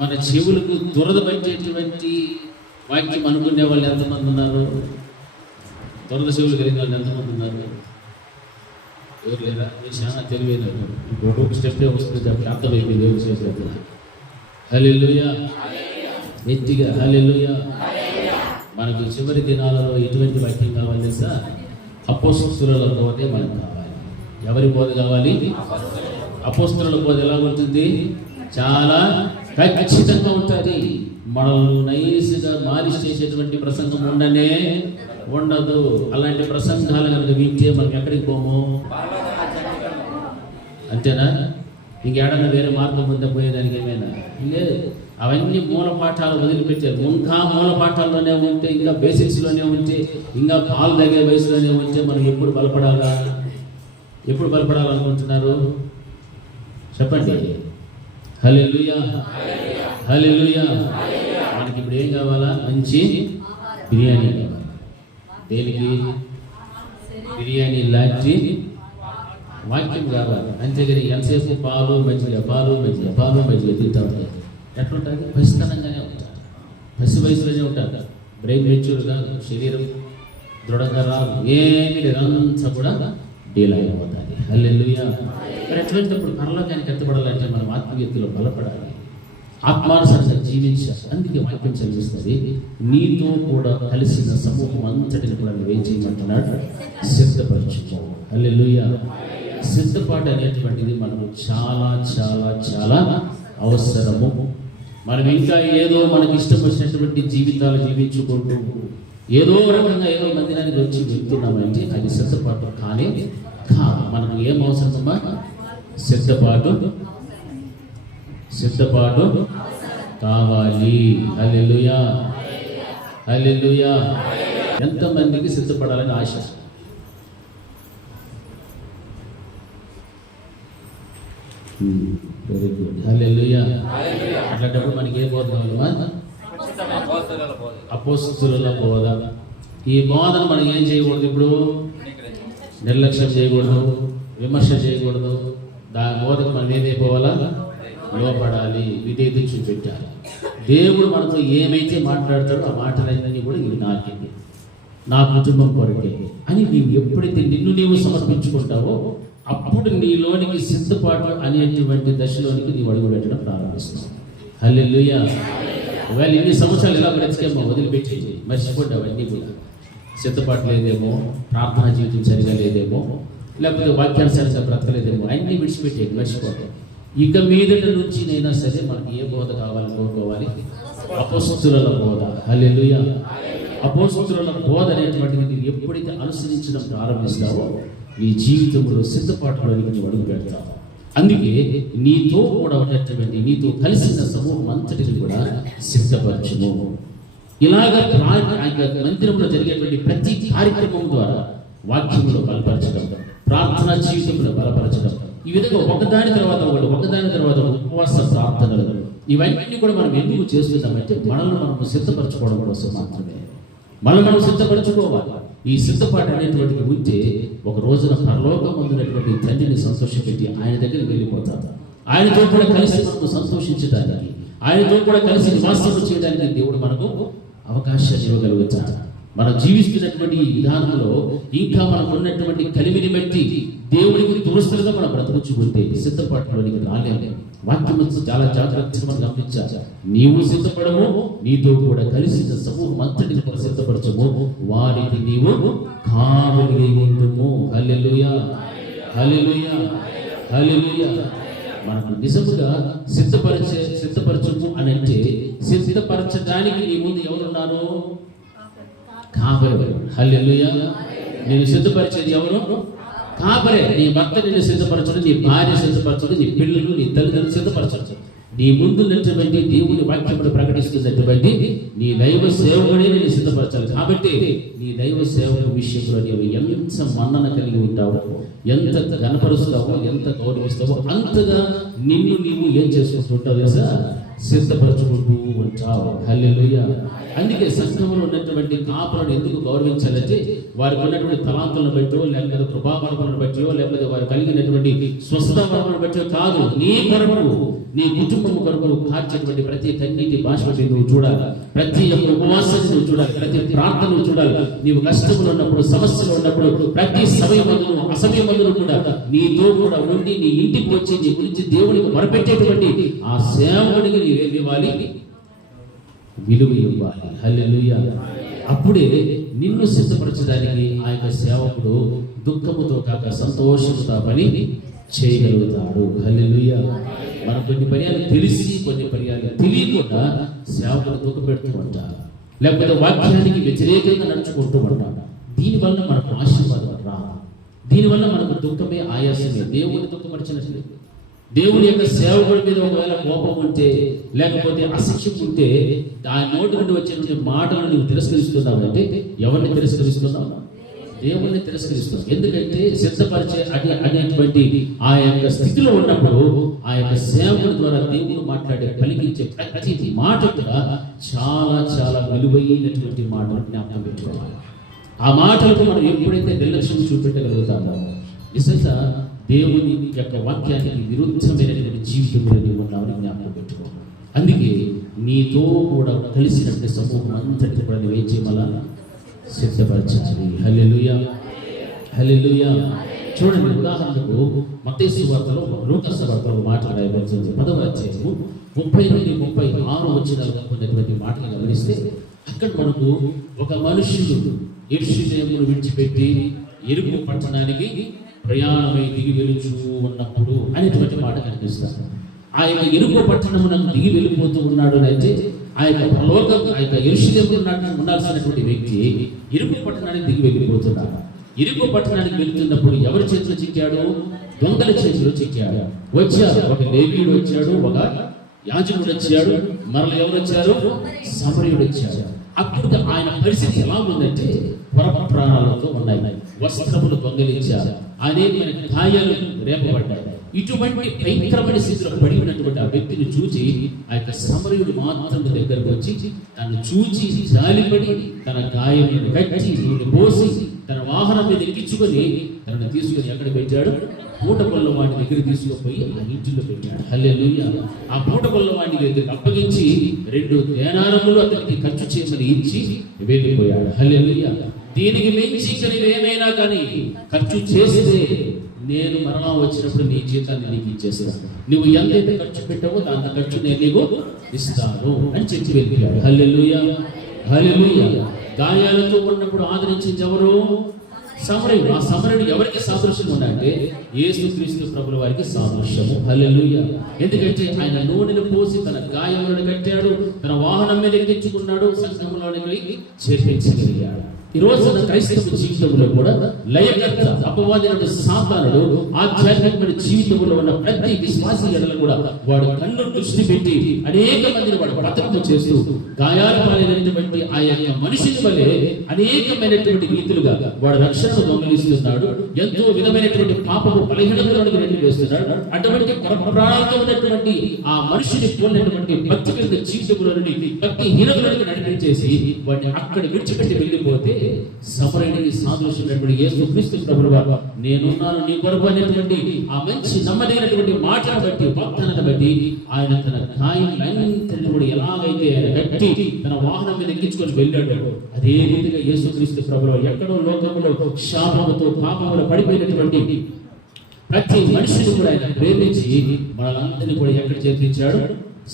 మన చెవులకు దురద పట్టేటువంటి వాక్యం అనుకునే వాళ్ళు ఎంతమంది ఉన్నారు? దురద చెవులు కలిగిన వాళ్ళు ఎంతమంది ఉన్నారు? ఎవరు లేదా? మీరు చాలా తెలివైన ఒక్కొక్క స్టెప్పే వస్తుంది కాబట్టి అర్థమైపోయింది ఎవరు చేసేది. హల్లెలూయా. గట్టిగా హల్లెలూయా. మనకు చివరి దినాలలో ఎటువంటి వాక్యం కావాలి సార్? అపోస్తలుల బోధే మనకు కావాలి. ఎవరి బోధ కావాలి? అపోస్తలుల బోధ ఎలా ఉంటుంది? చాలా ఖచ్చితంగా ఉంటుంది. మనల్ని నైస్గా మాలిష్ చేసేటువంటి ప్రసంగం ఉండదు. అలాంటి ప్రసంగాలు కనుక వింటే మనం ఎక్కడికి పోము? అంతేనా? ఇంకేడన్నా వేరే మార్గం ఉందా పోయేదానికి? ఏమైనా లేదు. అవన్నీ మూల పాఠాలు వదిలిపెట్టారు. ఇంకా మూల పాఠాల్లోనే ఉంటే, ఇంకా బేసిక్స్లోనే ఉంటే, ఇంకా పాలు తగ్గే వయసులోనే ఉంటే మనం ఎప్పుడు బలపడాలనుకుంటున్నారు? చెప్పండి. హల్లెలూయా, హల్లెలూయా. మనకి ఇప్పుడు ఏం కావాలా? మంచి బిర్యానీ కావాలి. దేనికి? బిర్యానీ లాంటి వాక్యం కావాలి. అంతేగాని ఎంతసేపు పాలు మజ్జిగ తింటా ఉంటారు. ఎట్లుంటుంది? పసితనంగానే ఉంటారు, పసి వయసులోనే ఉంటారు. బ్రెయిన్ మెచ్యూర్ కాదు, శరీరం దృఢంగా రాదు, ఏమీ లేదు, అంతా కూడా డీల్ అయిపోతుంది. హల్లెలూయా. మరి ఎట్లాంటప్పుడు పరలోకానికి ఎత్తపడాలంటే మనం ఆత్మీయతలో బలపడాలి, ఆత్మానుసారంగా జీవించాలి. అందుకే వాక్యం చదివిస్తుంది, నీతో కూడా కలిసిన సమూహం అంతటిని కూడా నువ్వేం చేయమంటున్నాడు? సిద్ధపరచుకో. హల్లెలూయా. సిద్ధపాటు అనేటువంటిది మనకు చాలా చాలా చాలా అవసరము. మనం ఇంకా ఏదో మనకి ఇష్టం వచ్చినటువంటి జీవితాలు జీవించుకుంటూ ఏదో రకంగా ఏదో మందిరానికి వచ్చి వెళ్తున్నామంటే అది సిద్ధపాటు కానే కాదు. మనకు ఏం అవసరమా? సిద్ధపాటు కావాలి. హల్లెలూయా, హల్లెలూయా. ఎంతమందికి సిద్ధపడాలని ఆశ? Very good. హల్లెలూయా. అట్లాంటప్పుడు మనకి ఏ బోధ కావాలమ్మా? అపోస్తలుల బోధ. ఈ బోధన మనం ఏం చేయకూడదు? ఇప్పుడు నిర్లక్ష్యం చేయకూడదు, విమర్శ చేయకూడదు. దాని బోధకు మనం ఏమైపోవాలా? లోపడాలి, విధేయత చూపెట్టాలి. దేవుడు మనతో ఏమైతే మాట్లాడతాడో ఆ మాటలన్నీ కూడా ఇవి నాకే, నా కుటుంబం కొరకే అని నీవు ఎప్పుడైతే నిన్ను నీవు సమర్పించుకుంటావో అప్పుడు నీలోనికి సిద్ధపాటు అనేటువంటి దశలోనికి నీవు అడుగు పెట్టడం ప్రారంభిస్తావు. హల్లెలూయా. ఒకవేళ ఇన్ని సంవత్సరాలు ఇలా బ్రతికేమో వదిలిపెట్టేది, మర్చిపోండి అవన్నీ కూడా. సిద్ధపాటు లేదేమో, ప్రార్థనా జీవితం సరిగా లేదేమో, లేకపోతే వాక్యానుసారంగా బ్రతకలేదేమో, అన్నీ విడిచిపెట్టేది, మర్చిపోతాయి. ఇక మీదటి నుంచి నైనా సరే మనకి ఏ బోధ కావాలని కోరుకోవాలి? అపోస్తలుల బోధ. హల్లెలూయా. అపోస్తలుల బోధ అనేటువంటిది నీవు ఎప్పుడైతే అనుసరించడం ప్రారంభిస్తావో నీ జీవితంలో సిద్ధపాటులోనికి నువ్వు అడుగు పెడతావు. అందుకే నీతో కూడా ఉన్నటువంటి, నీతో కలిసిన సమూహం అంతటిని కూడా సిద్ధపరచుము. ఇలాగ మందిరంలో జరిగేటువంటి ప్రతి కార్యక్రమం ద్వారా వాక్యంలో బలపరచడం, ప్రార్థనా జీవితంలో బలపరచడం, ఈ విధంగా ఒకదాని తర్వాత ఉపవాస ప్రార్థనలు, ఇవన్నీ కూడా మనం ఎందుకు చేస్తున్నామంటే మనల్ని మనం సిద్ధపరచుకోవడం కోసం మాత్రమే. మనం సిద్ధపరచుకోవాలి. ఈ సిద్ధపాటు అనేటువంటిది ఉంటే ఒక రోజున పరలోకం ఉన్నటువంటి తండ్రిని సంతోషపెట్టి ఆయన దగ్గరికి వెళ్ళిపోతారు. ఆయనతో కూడా కలిసి మనకు సంతోషించడానికి, ఆయనతో కూడా కలిసి నివాసం చేయడానికి దేవుడు మనకు అవకాశాన్ని ఇవ్వగలుగుతాడు. మనం జీవిస్తున్నటువంటి ఈ విధానంలో ఇంకా మనకు ఉన్నటువంటి కలిమిని బట్టి దేవుడికి దురస్తులుగా మనం బ్రతుకుచుకుంటే సిద్ధపాటులోనికి రాలేము. వాక్యం చాలా జాగ్రత్తగా మనం గమనించాలి. నీవు సిద్ధపడము, నీతో కూడా కలిసిన సమూహం అంతటిని కూడా సిద్ధపరచము, వారికి నీవు కావలి ఉండుము. హల్లెలూయా, హల్లెలూయా, హల్లెలూయా. మనకు నిజముగా సిద్ధపరచము అని అంటే సిద్ధపరచడానికి నీ ముందు ఎవరున్నారు? కాపరి. హల్లెలూయా. నేను సిద్ధపరిచేది ఎవరు? కాపరే. నీ భర్త నిన్ను సిద్ధపరచడం, నీ భార్య సిద్ధపరచడం, నీ పిల్లలు, నీ తల్లిదండ్రులు సిద్ధపరచడం, నీ ముందు నిలిచినటువంటి దేవుని వాక్యమును ప్రకటిస్తున్నటువంటి నీ దైవ సేవకుడే నేను సిద్ధపరచాలి. కాబట్టి నీ దైవ సేవకుల విషయంలో నీవు ఎంత మన్నన కలిగి ఉంటావో, ఎంత గణపరుస్తావో, ఎంత గౌరవిస్తావో అంతగా నిన్ను నీవు ఏం చేసుకుంటుంటావు తెలుసా? సిద్ధపరచుకుంటూ ఉంటావు. హల్లెలూయా. అందుకే సంఘంలో ఉన్నటువంటి కాపులను ఎందుకు గౌరవించాలంటే వారికి ఉన్నటువంటి తలాంతులను బట్టో, లేకపోతే కృపావరములను బట్టో, లేకపోతే వారు కలిగినటువంటి స్వస్థత వరములను బట్టో కాదు, నీ కొరకు, నీ కుటుంబం కొరకు కార్చేటువంటి ప్రతి కన్నీటి భాషని నువ్వు చూడాలి, ప్రతి యొక్క ఉపవాసాన్ని నువ్వు చూడాలి, ప్రతి ప్రార్థనను చూడాలి. నీవు కష్టములు ఉన్నప్పుడు, సమస్యలు ఉన్నప్పుడు, ప్రతి సమయమందును అసమయమందును కూడా నీతో కూడా ఉండి నీ ఇంటికి వచ్చి నీ గురించి దేవునికి మొరపెట్టేటువంటి ఆ సేవకుడికి నీవేమి ఇవ్వాలి? విలువ ఇవ్వాలి. హల్లెలూయా. అప్పుడే నిన్ను సిద్ధపరచడానికి ఆ యొక్క సేవకుడు దుఃఖముతో కాక సంతోషముతో పని చేయగలుగుతాడు. హల్లెలూయా. మనం కొన్ని పర్యాలు తెలిసి కొన్ని పర్యాలు తెలియకుండా సేవకులు దుఃఖపెడుతూ ఉంటారు, లేకపోతే వాక్యానికి వ్యతిరేకంగా నడుచుకుంటూ ఉంటారు. దీనివల్ల మనకు ఆశీర్వాదం రాదు, దీనివల్ల మనకు దుఃఖమే, ఆయాసమే. దేవుని దుఃఖపరిచినట్లే, దేవుని యొక్క సేవకుడి మీద ఒకవేళ కోపం ఉంటే, లేకపోతే అశిక్ష ఉంటే, ఆ నోటి నుండి వచ్చిన మాటలు నువ్వు తిరస్కరిస్తున్నావు అంటే ఎవరిని తిరస్కరిస్తున్నావు? దేవుణ్ణి తిరస్కరిస్తున్నావు. ఎందుకంటే సిద్ధపరిచే అనేటువంటి ఆ యొక్క స్థితిలో ఉన్నప్పుడు ఆ యొక్క సేవకుడి ద్వారా దేవుడు మాట్లాడే పలికించే ప్రతి మాట కూడా చాలా చాలా విలువైనటువంటి మాటలు జ్ఞాపకం పెట్టుకోవాలి. ఆ మాటలకు మనం ఎప్పుడైతే నిర్లక్ష్యం చూపెట్టగలుగుతామో నిజంగా దేవుని యొక్క వాక్యానికి విరుద్ధమైనటువంటి జీవితంలో నీవు ఉన్నామని జ్ఞాపకం పెట్టుకోవాలి. అందుకే నీతో కూడా కలిసినటువంటి సమూహం అంతటి కూడా నువ్వు ఏం చేయమలా సిద్ధపరచాలి. హల్లెలూయా, హల్లెలూయా. చూడండి, ఉదాహరణకు మత్తయి సువార్తలో, లూకా సువార్తలో మాటలు రాయబడింది 10వ అధ్యాయము 30 నుండి 36 వచనాలుగా ఉన్నటువంటి మాటలు గమనిస్తే అక్కడ మనకు ఒక మనుష్యుడు యెరూషలేమును విడిచిపెట్టి యెరికో పట్టణానికి ప్రయాణమై దిగి వెలుచు ఉన్నప్పుడు అనేటువంటి మాట కనిపిస్తారు. ఆ యొక్క యెరికో పట్టణమునకు దిగి వెళ్ళిపోతూ ఉన్నాడు అయితే ఆ యొక్క పరలోకం, ఆ యొక్క యెరూషలేములో ఉండాల్సినటువంటి వ్యక్తి యెరికో పట్టణానికి దిగి వెళ్ళిపోతున్నాడు. యెరికో పట్టణానికి వెళ్తున్నప్పుడు ఎవరి చేతిలో చిక్కాడు? దొంగల చేతిలో చిక్కాడు. వచ్చారు, ఒక లేవీయుడు వచ్చాడు, ఒక యాజకుడు వచ్చాడు, మరల ఎవరు వచ్చారు? సమరయుడు వచ్చాడు. అప్పుడు ఆయన పరిస్థితి ఎలా ఉందంటే వరప ప్రాణాలతో ఉన్నాయి. వస్త్రములు దొంగలించారు, అనేక గాయాలు రేపబడ్డాయి. ఇటువంటి భయంకరమైన స్థితిలో పడి ఉన్నటువంటి ఆ వ్యక్తిని చూచి ఆ యొక్క సమరయుడు మాత్రం దగ్గరకు వచ్చి తను చూచి జాలిపడి తన గాయములను కట్టి నీళ్ళు పోసి తన వాహనం మీద ఎక్కించుకొని తనను తీసుకొని ఎక్కడ పెట్టాడు? పూటకొల్ల వాడి దగ్గర తీసుకుపోయి ఆ ఇంటిలో పెట్టాడు. హల్లెలూయా. ఆ పూటకొల్ల వాడి దగ్గరికి అప్పగించి 2 దేనారములు అతనికి ఖర్చు చేయమని ఇచ్చి వెళ్ళిపోయాడు. హల్లెలూయా. దీనికి మించి ఏమైనా కానీ ఖర్చు చేస్తే నేను మరలా వచ్చినప్పుడు నీ జీతాన్ని నీకు ఇచ్చేస్తాను, నువ్వు ఎంతైతే ఖర్చు పెట్టావో దాని ఖర్చు నేను నీకు ఇస్తాను అని చెప్పి వెళ్ళిపోయాడు. హల్లెలూయా, హల్లెలూయా. గాయాలతో ఉన్నప్పుడు ఆదరించింది ఎవరు? సమరయుడు. ఆ సమరయుడు ఎవరికి సాదృశ్యం ఉన్నాయంటే యేసుక్రీస్తు ప్రభుల వారికి సాదృశ్యము. హల్లెలూయా. ఎందుకంటే ఆయన నూనెను పోసి తన గాయములను కట్టాడు, తన వాహనం మీద ఎక్కించుకున్నాడు, సంఘంలోనికి చేర్పించగలిగాడు. ఈ రోజు క్రైస్తవ జీవితంలో కూడా లయకర్త అపవాది సాతానుడు ఆధ్యాత్మికమైన జీవితంలో ఉన్న ప్రతి విశ్వాసి ఎడల కూడా వాడు కన్ను దృష్టి పెట్టి అనేక మందిని వాడు బ్రతకం చేస్తూ గాయాల పాలైనటువంటి ఆ యొక్క మనిషిని వల్లే అనేకమైనటువంటి రీతులుగా వాడు రక్షణను దొంగలిస్తున్నాడు. ఎంతో విధమైనటువంటి పాపము బలహీనతలోనికి నెట్టి వేస్తున్నాడు. అటువంటి ప్రాణాలతో ఉన్నటువంటి ఆ మనిషిని పోలినటువంటి భక్తిగల జీవితంలో నుండి భక్తిహీనతలోనికి నడిపించేసి వాడిని అక్కడ విడిచిపెట్టి వెళ్ళిపోతే సమరయుడికి సాదృశ్యమైనటువంటి యేసుక్రీస్తు ప్రభువు వారు నేనున్నాను నీ కొరకు అనేటువంటి ఆ మంచి నమ్మదైనటువంటి మాటను బట్టి, వాగ్దానాన్ని బట్టి ఆయన తన గాయాలన్నింటినీ కూడా ఎలాగైతే ఆయన కట్టి తన వాహనం మీద ఎక్కించుకొని వెళ్ళాడు, అదే రీతిగా యేసుక్రీస్తు ప్రభువు ఎక్కడో లోకంలో శాపముతో పాపములో పడిపోయినటువంటి ప్రతి మనిషిని కూడా ఆయన ప్రేమించి మనలందరినీ కూడా ఎక్కడ చేర్పించాడు?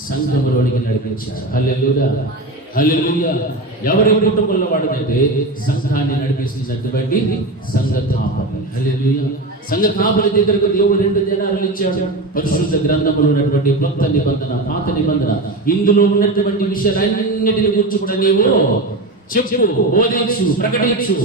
సంఘములోనికి నడిపించాడు. హల్లెలూయా, హల్లెలూయా. ఎవరి కుటుంబంలో వాడునంటే సంఘాన్ని నడిపిస్తున్నటువంటి సంఘ కాపరి. హల్లెలూయా. సంఘ కాపరి దగ్గరకు దేవుడు 2 దేనారాలు ఇచ్చాడు. పరిశుద్ధ గ్రంథంలో ఉన్నటువంటి కొత్త నిబంధన, పాత నిబంధన, ఇందులో ఉన్నటువంటి విషయాలన్నిటిని గురించి కూడా నీవు చెప్పు, బోధించు, ప్రకటించు.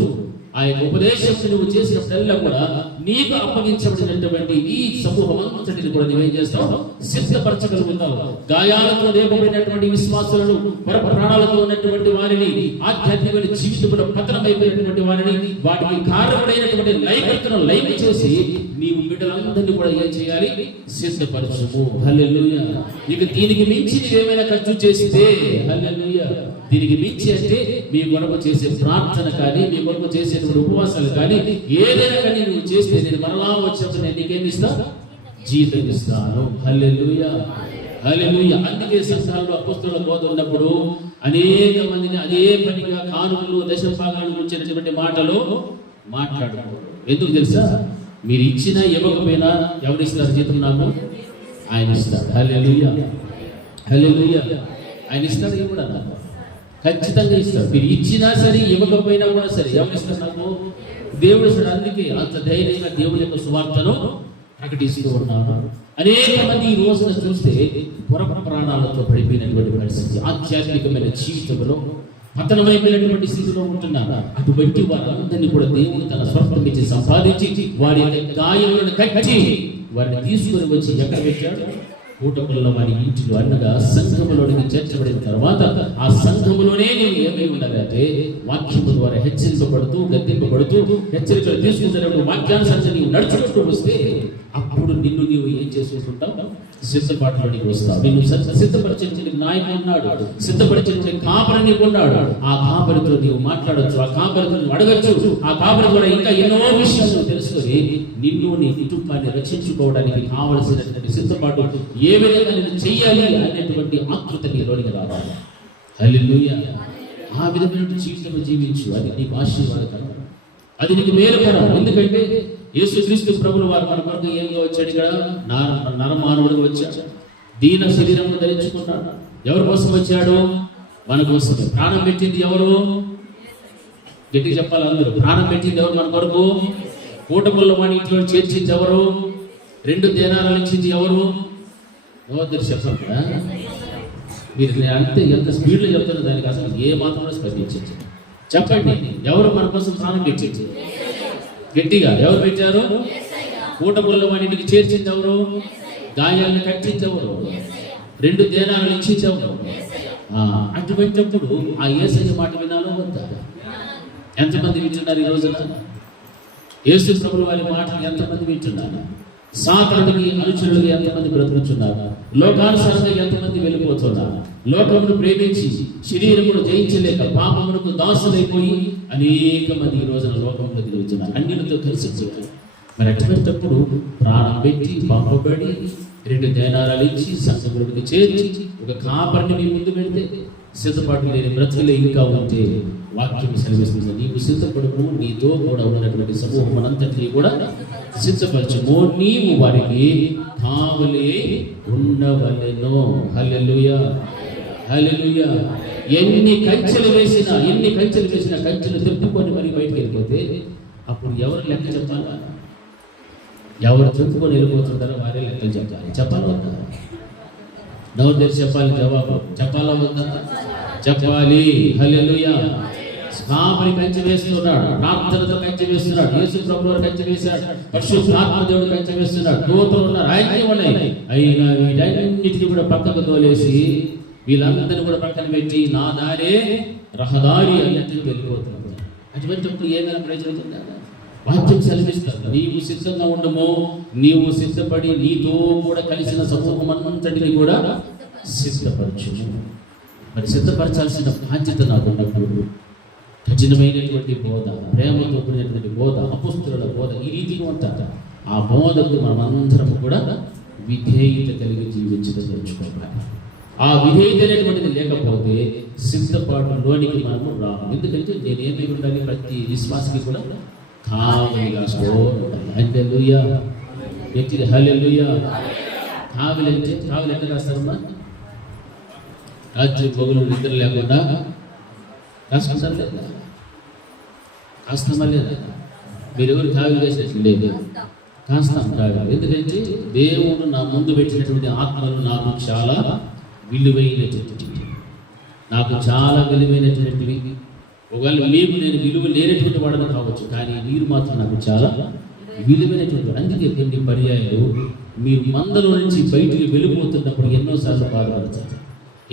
ఆ యొక్క ఉపదేశం నువ్వు చేసినప్పుడల్లా కూడా నీకు అప్పగించబడినటువంటి ఈ సమూహం అంతటిని కూడా నువ్వేం చేస్తావు? సిద్ధపరచగలుగుతావు. గాయాలతో రేపబడినటువంటి విశ్వాసులను, ప్రాణాలతో ఉన్నటువంటి వారిని, ఆధ్యాత్మిక జీవితంలో పతనమైపోయినటువంటి వారిని, వాటికి కారణమైనటువంటి లైకర్తను లైవ్ చేసి నీవు బిడ్డలందరినీ కూడా ఏం చేయాలి? సిద్ధపరచము. హల్లెలూయా. నీకు దీనికి మించి నీవేమైనా ఖర్చు చేస్తే, హల్లెలూయా, దీనికి మించి అంటే మీ కొరకు చేసే ప్రార్థన కానీ, మీ కొరకు చేసేటువంటి ఉపవాసాలు కానీ, ఏదైనా కానీ నువ్వు చేస్తే నేను మరలా వచ్చినప్పుడు నేను నీకేమి ఇస్తాను? జీతం ఇస్తాను. హల్లెలూయా, హల్లెలూయా. అందుకే సంఘాలలో అపొస్తలుల బోధ ఉన్నప్పుడు అనేక మందిని అదే పనిగా కానుకలు, దశభాగాల గురించినటువంటి మాటలు మాట్లాడుకో. ఎందుకు తెలుసా? మీరు ఇచ్చినా ఇవ్వకపోయినా ఎవరిస్తారు జీతం? నాకు ఆయన ఇస్తాడు. హల్లెలూయా, హల్లెలూయా. ఆయన ఇస్తాడు, ఇవి కూడా నాకు ఖచ్చితంగా ఇస్తాడు. మీరు ఇచ్చినా సరే ఇవ్వకపోయినా కూడా సరే ఎవరు ఇస్తారు? నాకు దేవుడు ఇస్తాడు. అందుకే అంత ధైర్యంగా దేవుడి యొక్క సువార్తను ప్రకటిస్తూ ఉన్నాను. అనేక మంది ఈ రోజున చూస్తే పుర ప్రాణాలతో పడిపోయినటువంటి పరిస్థితి, ఆధ్యాత్మికమైన జీవితంలో పతనమైపోయినటువంటి స్థితిలో ఉంటున్నారు. అటువంటి వారందరినీ కూడా దేవుడు తన స్వస్థం ఇచ్చి సంపాదించి వారి గాయములను కట్టి వారిని తీసుకుని వచ్చి ఎక్కడ పెట్టాడు? కూటకుల్లో వారి ఇంటిలో, అనగా సంఘములోనికి చేర్చబడిన తర్వాత ఆ సంఘములోనే నేను ఏమై ఉండాలంటే వాక్యము ద్వారా హెచ్చరింపబడుతూ, గద్దింపబడుతూ, హెచ్చరికలు తీసుకుంటున్నప్పుడు వాక్యానుసరించి నీవు నడుచుకుంటూ వస్తే అప్పుడు నిన్ను నీవు ఏం చేసుకుంటావు? సిద్ధపాటులోనికి వస్తావు. నిన్ను సిద్ధపరిచిన నాయకుడు ఉన్నాడు, సిద్ధపరిచిన కాపరిని కొన్నాడు. ఆ కాపరితో నీవు మాట్లాడచ్చు, ఆ కాపరితో నువ్వు అడగచ్చు. ఆ కాపరి కూడా ఇంకా ఎన్నో విషయాలు తెలుసుకొని నిన్ను, నీ కుటుంబాన్ని రక్షించుకోవడానికి కావలసినటువంటి సిద్ధపాటు ఏ విధంగా నేను చెయ్యాలి అనేటువంటి ఆకృత నీలోనికి రావాలి. హల్లెలూయా. ఆ విధమైన జీవితం జీవించు. అది నీకు ఆశీర్వాదకరం, అది నీకు మేలుకరం. ఎందుకంటే యేసుక్రీస్తు ప్రభువు వారు మన కొరకు ఏమిగా వచ్చాడు? ఇక్కడ నరమానవుడిగా వచ్చాడు, దీన శరీరం ధరించుకున్నాడు. ఎవరి కోసం వచ్చాడు? మన కోసమే. ప్రాణం పెట్టింది ఎవరు? గట్టిగా చెప్పాలి అందరూ. ప్రాణం పెట్టింది ఎవరు మన కొరకు? కూటముల్లో మన ఇంట్లో చేర్చింది ఎవరు? 2 దేనారాలు ఇచ్చింది ఎవరు? ఎవరు చెప్పాలి? మీరు అంతే ఎంత స్పీడ్లో చెప్తారో దానికి అసలు ఏ మాత్రం స్పందించండి. చెప్పండి, ఎవరు మన కోసం ప్రాణం పెట్టింది? గట్టిగా ఎవరు పెట్టారు? కూటముల్లో మన ఇంటికి చేర్చింది ఎవరు? గాయాలను కట్టింది ఎవరు? 2 దేనాలు ఇచ్చింది ఎవరు? అటువంటిప్పుడు ఆ యేసయ్య మాట వినాలో వద్దా? ఎంతమంది వింటున్నారు ఈ రోజున? యేసు ప్రభువు వారి మాటలు ఎంతమంది వింటున్నారు? సాతానుడికి అనుచరులుగా ఎంతమంది బ్రతుకుతున్నారు? లోకానుసారంగా ఎంతమంది వెళ్ళిపోతున్నారు? లోకమును ప్రేమించి శరీరమును జయించలేక పాపమునకు దాసులైపోయి అనేక మంది ఈ రోజున లోకంలో తిరుగుతున్నారు, అన్యులతో కలిసి వచ్చారు. మరి అటువంటిప్పుడు ప్రాణం పెట్టి పంపబడి 2 దేనారాలు ఇచ్చి సంఘములకు చేర్చి ఒక కాపరిని మీ ముందు పెడితే సిద్ధపాటు లేని బ్రతుకులే ఇంకా ఉంటే వాక్యం సెలవిస్తుంది, నీకు సిద్ధపడము, నీతో కూడా ఉన్నటువంటి సమూహం అంతటినీ కూడా సిద్ధపరచము, నీవు వారికి కావలి ఉండవలెను. హల్లెలూయా, హల్లెలూయా. ఎన్ని కంచెలు వేసినా కంచెలు తెప్పుకొని మరి బయటకు వెళ్ళిపోతే అప్పుడు ఎవరు లెక్క చెప్పాలా? ఎవరు చెప్పుకొని వెళ్ళిపోతుంటారో వారే లెక్కలు చెప్పాలి. చెప్పాలి వద్దా? నోరు తెరిచి చెప్పాలి. జవాబు చెప్పాలా వద్దా? చెప్పాలి. హల్లెలూయా. కాపరి కంచె వేస్తున్నాడు, ప్రార్థనతో కంచె వేస్తున్నాడు, యేసు ప్రభువు కంచె వేశాడు, పరిశుద్ధాత్మ దేవుడు కంచె వేస్తున్నాడు, దూతలు ఉన్నారు, అన్నీ ఉన్నాయి. అయినా వీటన్నిటిని కూడా పక్కకు తోలేసి వీళ్ళందరినీ కూడా పక్కన పెట్టి నా దారే రహదారి అన్నట్టు వెళ్ళిపోతున్నారు. అటువంటిప్పుడు ఏదైనా ప్రయోజనం? వాక్యం సెలవిస్తారు, నీవు సిద్ధంగా ఉండము, నీవు సిద్ధపడి నీతో కూడా కలిసిన సమూహం అంతటిని కూడా సిద్ధపరచు. మరి సిద్ధపరచాల్సిన బాధ్యత నాకు ఉన్నప్పుడు కఠినమైనటువంటి బోధ, ప్రేమతో కూడినటువంటి బోధ, అపొస్తలుల బోధ ఈ రీతిగా ఉంటారు. ఆ బోధకు మనమందరం కూడా విధేయత కలిగి జీవించడం నేర్చుకోవాలి. ఆ విధేయత అనేటువంటిది లేకపోతే సిద్ధపాటులోనికి మనము రాము. ఎందుకంటే నేనేమై ఉండాలి? ప్రతి విశ్వాసకి కూడా కావలిగా ఉండాలి. హల్లెలూయా. వ్యక్తిగా హల్లెలూయా. కావలి అంటే కావలి ఎక్కడ రాస్తారమ్మా? రాత్రి పగులు నిద్ర లేకుండా రాసుకుంటారు లేదా? కాస్తామా లేదా? మీరు ఎవరు కావలి వేసినట్లు లేదు, కాస్తాం కావలి. ఎందుకంటే దేవుడు నా ముందు పెట్టినటువంటి ఆత్మలు నాకు చాలా విలువైనటువంటివి, నాకు చాలా విలువైనటువంటివి. ఒకవేళ మీకు నేను విలువ లేనటువంటి వాడని కావచ్చు, కానీ మీరు మాత్రం నాకు చాలా విలువైనటువంటి. అందుకే కొన్ని పర్యాయాలు మీరు మందలో నుంచి బయటికి వెళ్ళిపోతున్నప్పుడు ఎన్నోసార్లు బాధపడతారు,